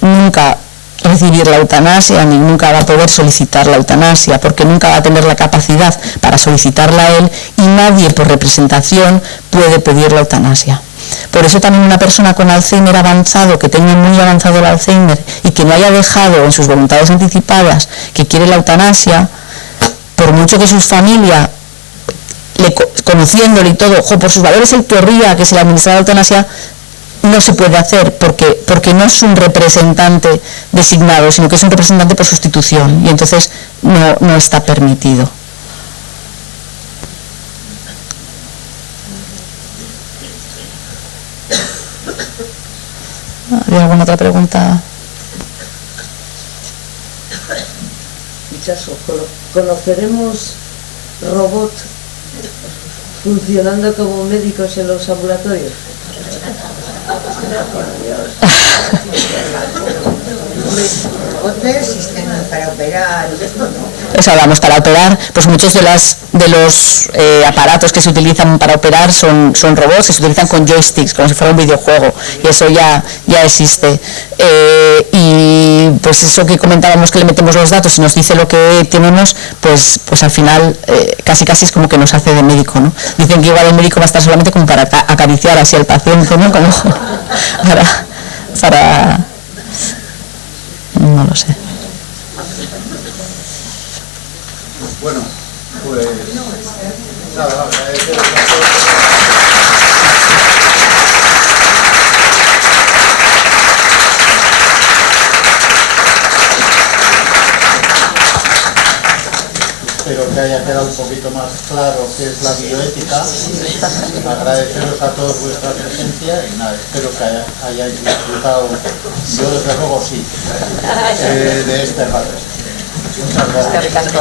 nunca recibir la eutanasia ni nunca va a poder solicitar la eutanasia, porque nunca va a tener la capacidad para solicitarla él, y nadie por representación puede pedir la eutanasia. Por eso también una persona con Alzheimer avanzado, que tenga muy avanzado el Alzheimer y que no haya dejado en sus voluntades anticipadas que quiere la eutanasia, por mucho que su familia, conociéndole y todo, por sus valores él querría que se le administrara la eutanasia, no se puede hacer porque no es un representante designado, sino que es un representante por sustitución, y entonces no está permitido. ¿Hay alguna otra pregunta? Itxaso, ¿conoceremos robots funcionando como médicos en los ambulatorios? Robots, sistemas para operar, Eso hablamos, para operar, pues muchos de los aparatos que se utilizan para operar son robots que se utilizan con joysticks, como si fuera un videojuego, y eso ya existe. Y pues eso que comentábamos, que le metemos los datos y nos dice lo que tenemos, pues al final casi es como que nos hace de médico, ¿no? Dicen que igual el médico va a estar solamente como para acariciar así al paciente, ¿no? Como para no lo sé. Bueno, pues nada, espero que haya quedado un poquito más claro qué es la bioética. Agradeceros a todos vuestra presencia y nada, espero que hayáis disfrutado, yo desde luego sí, de este rato. Muchas gracias.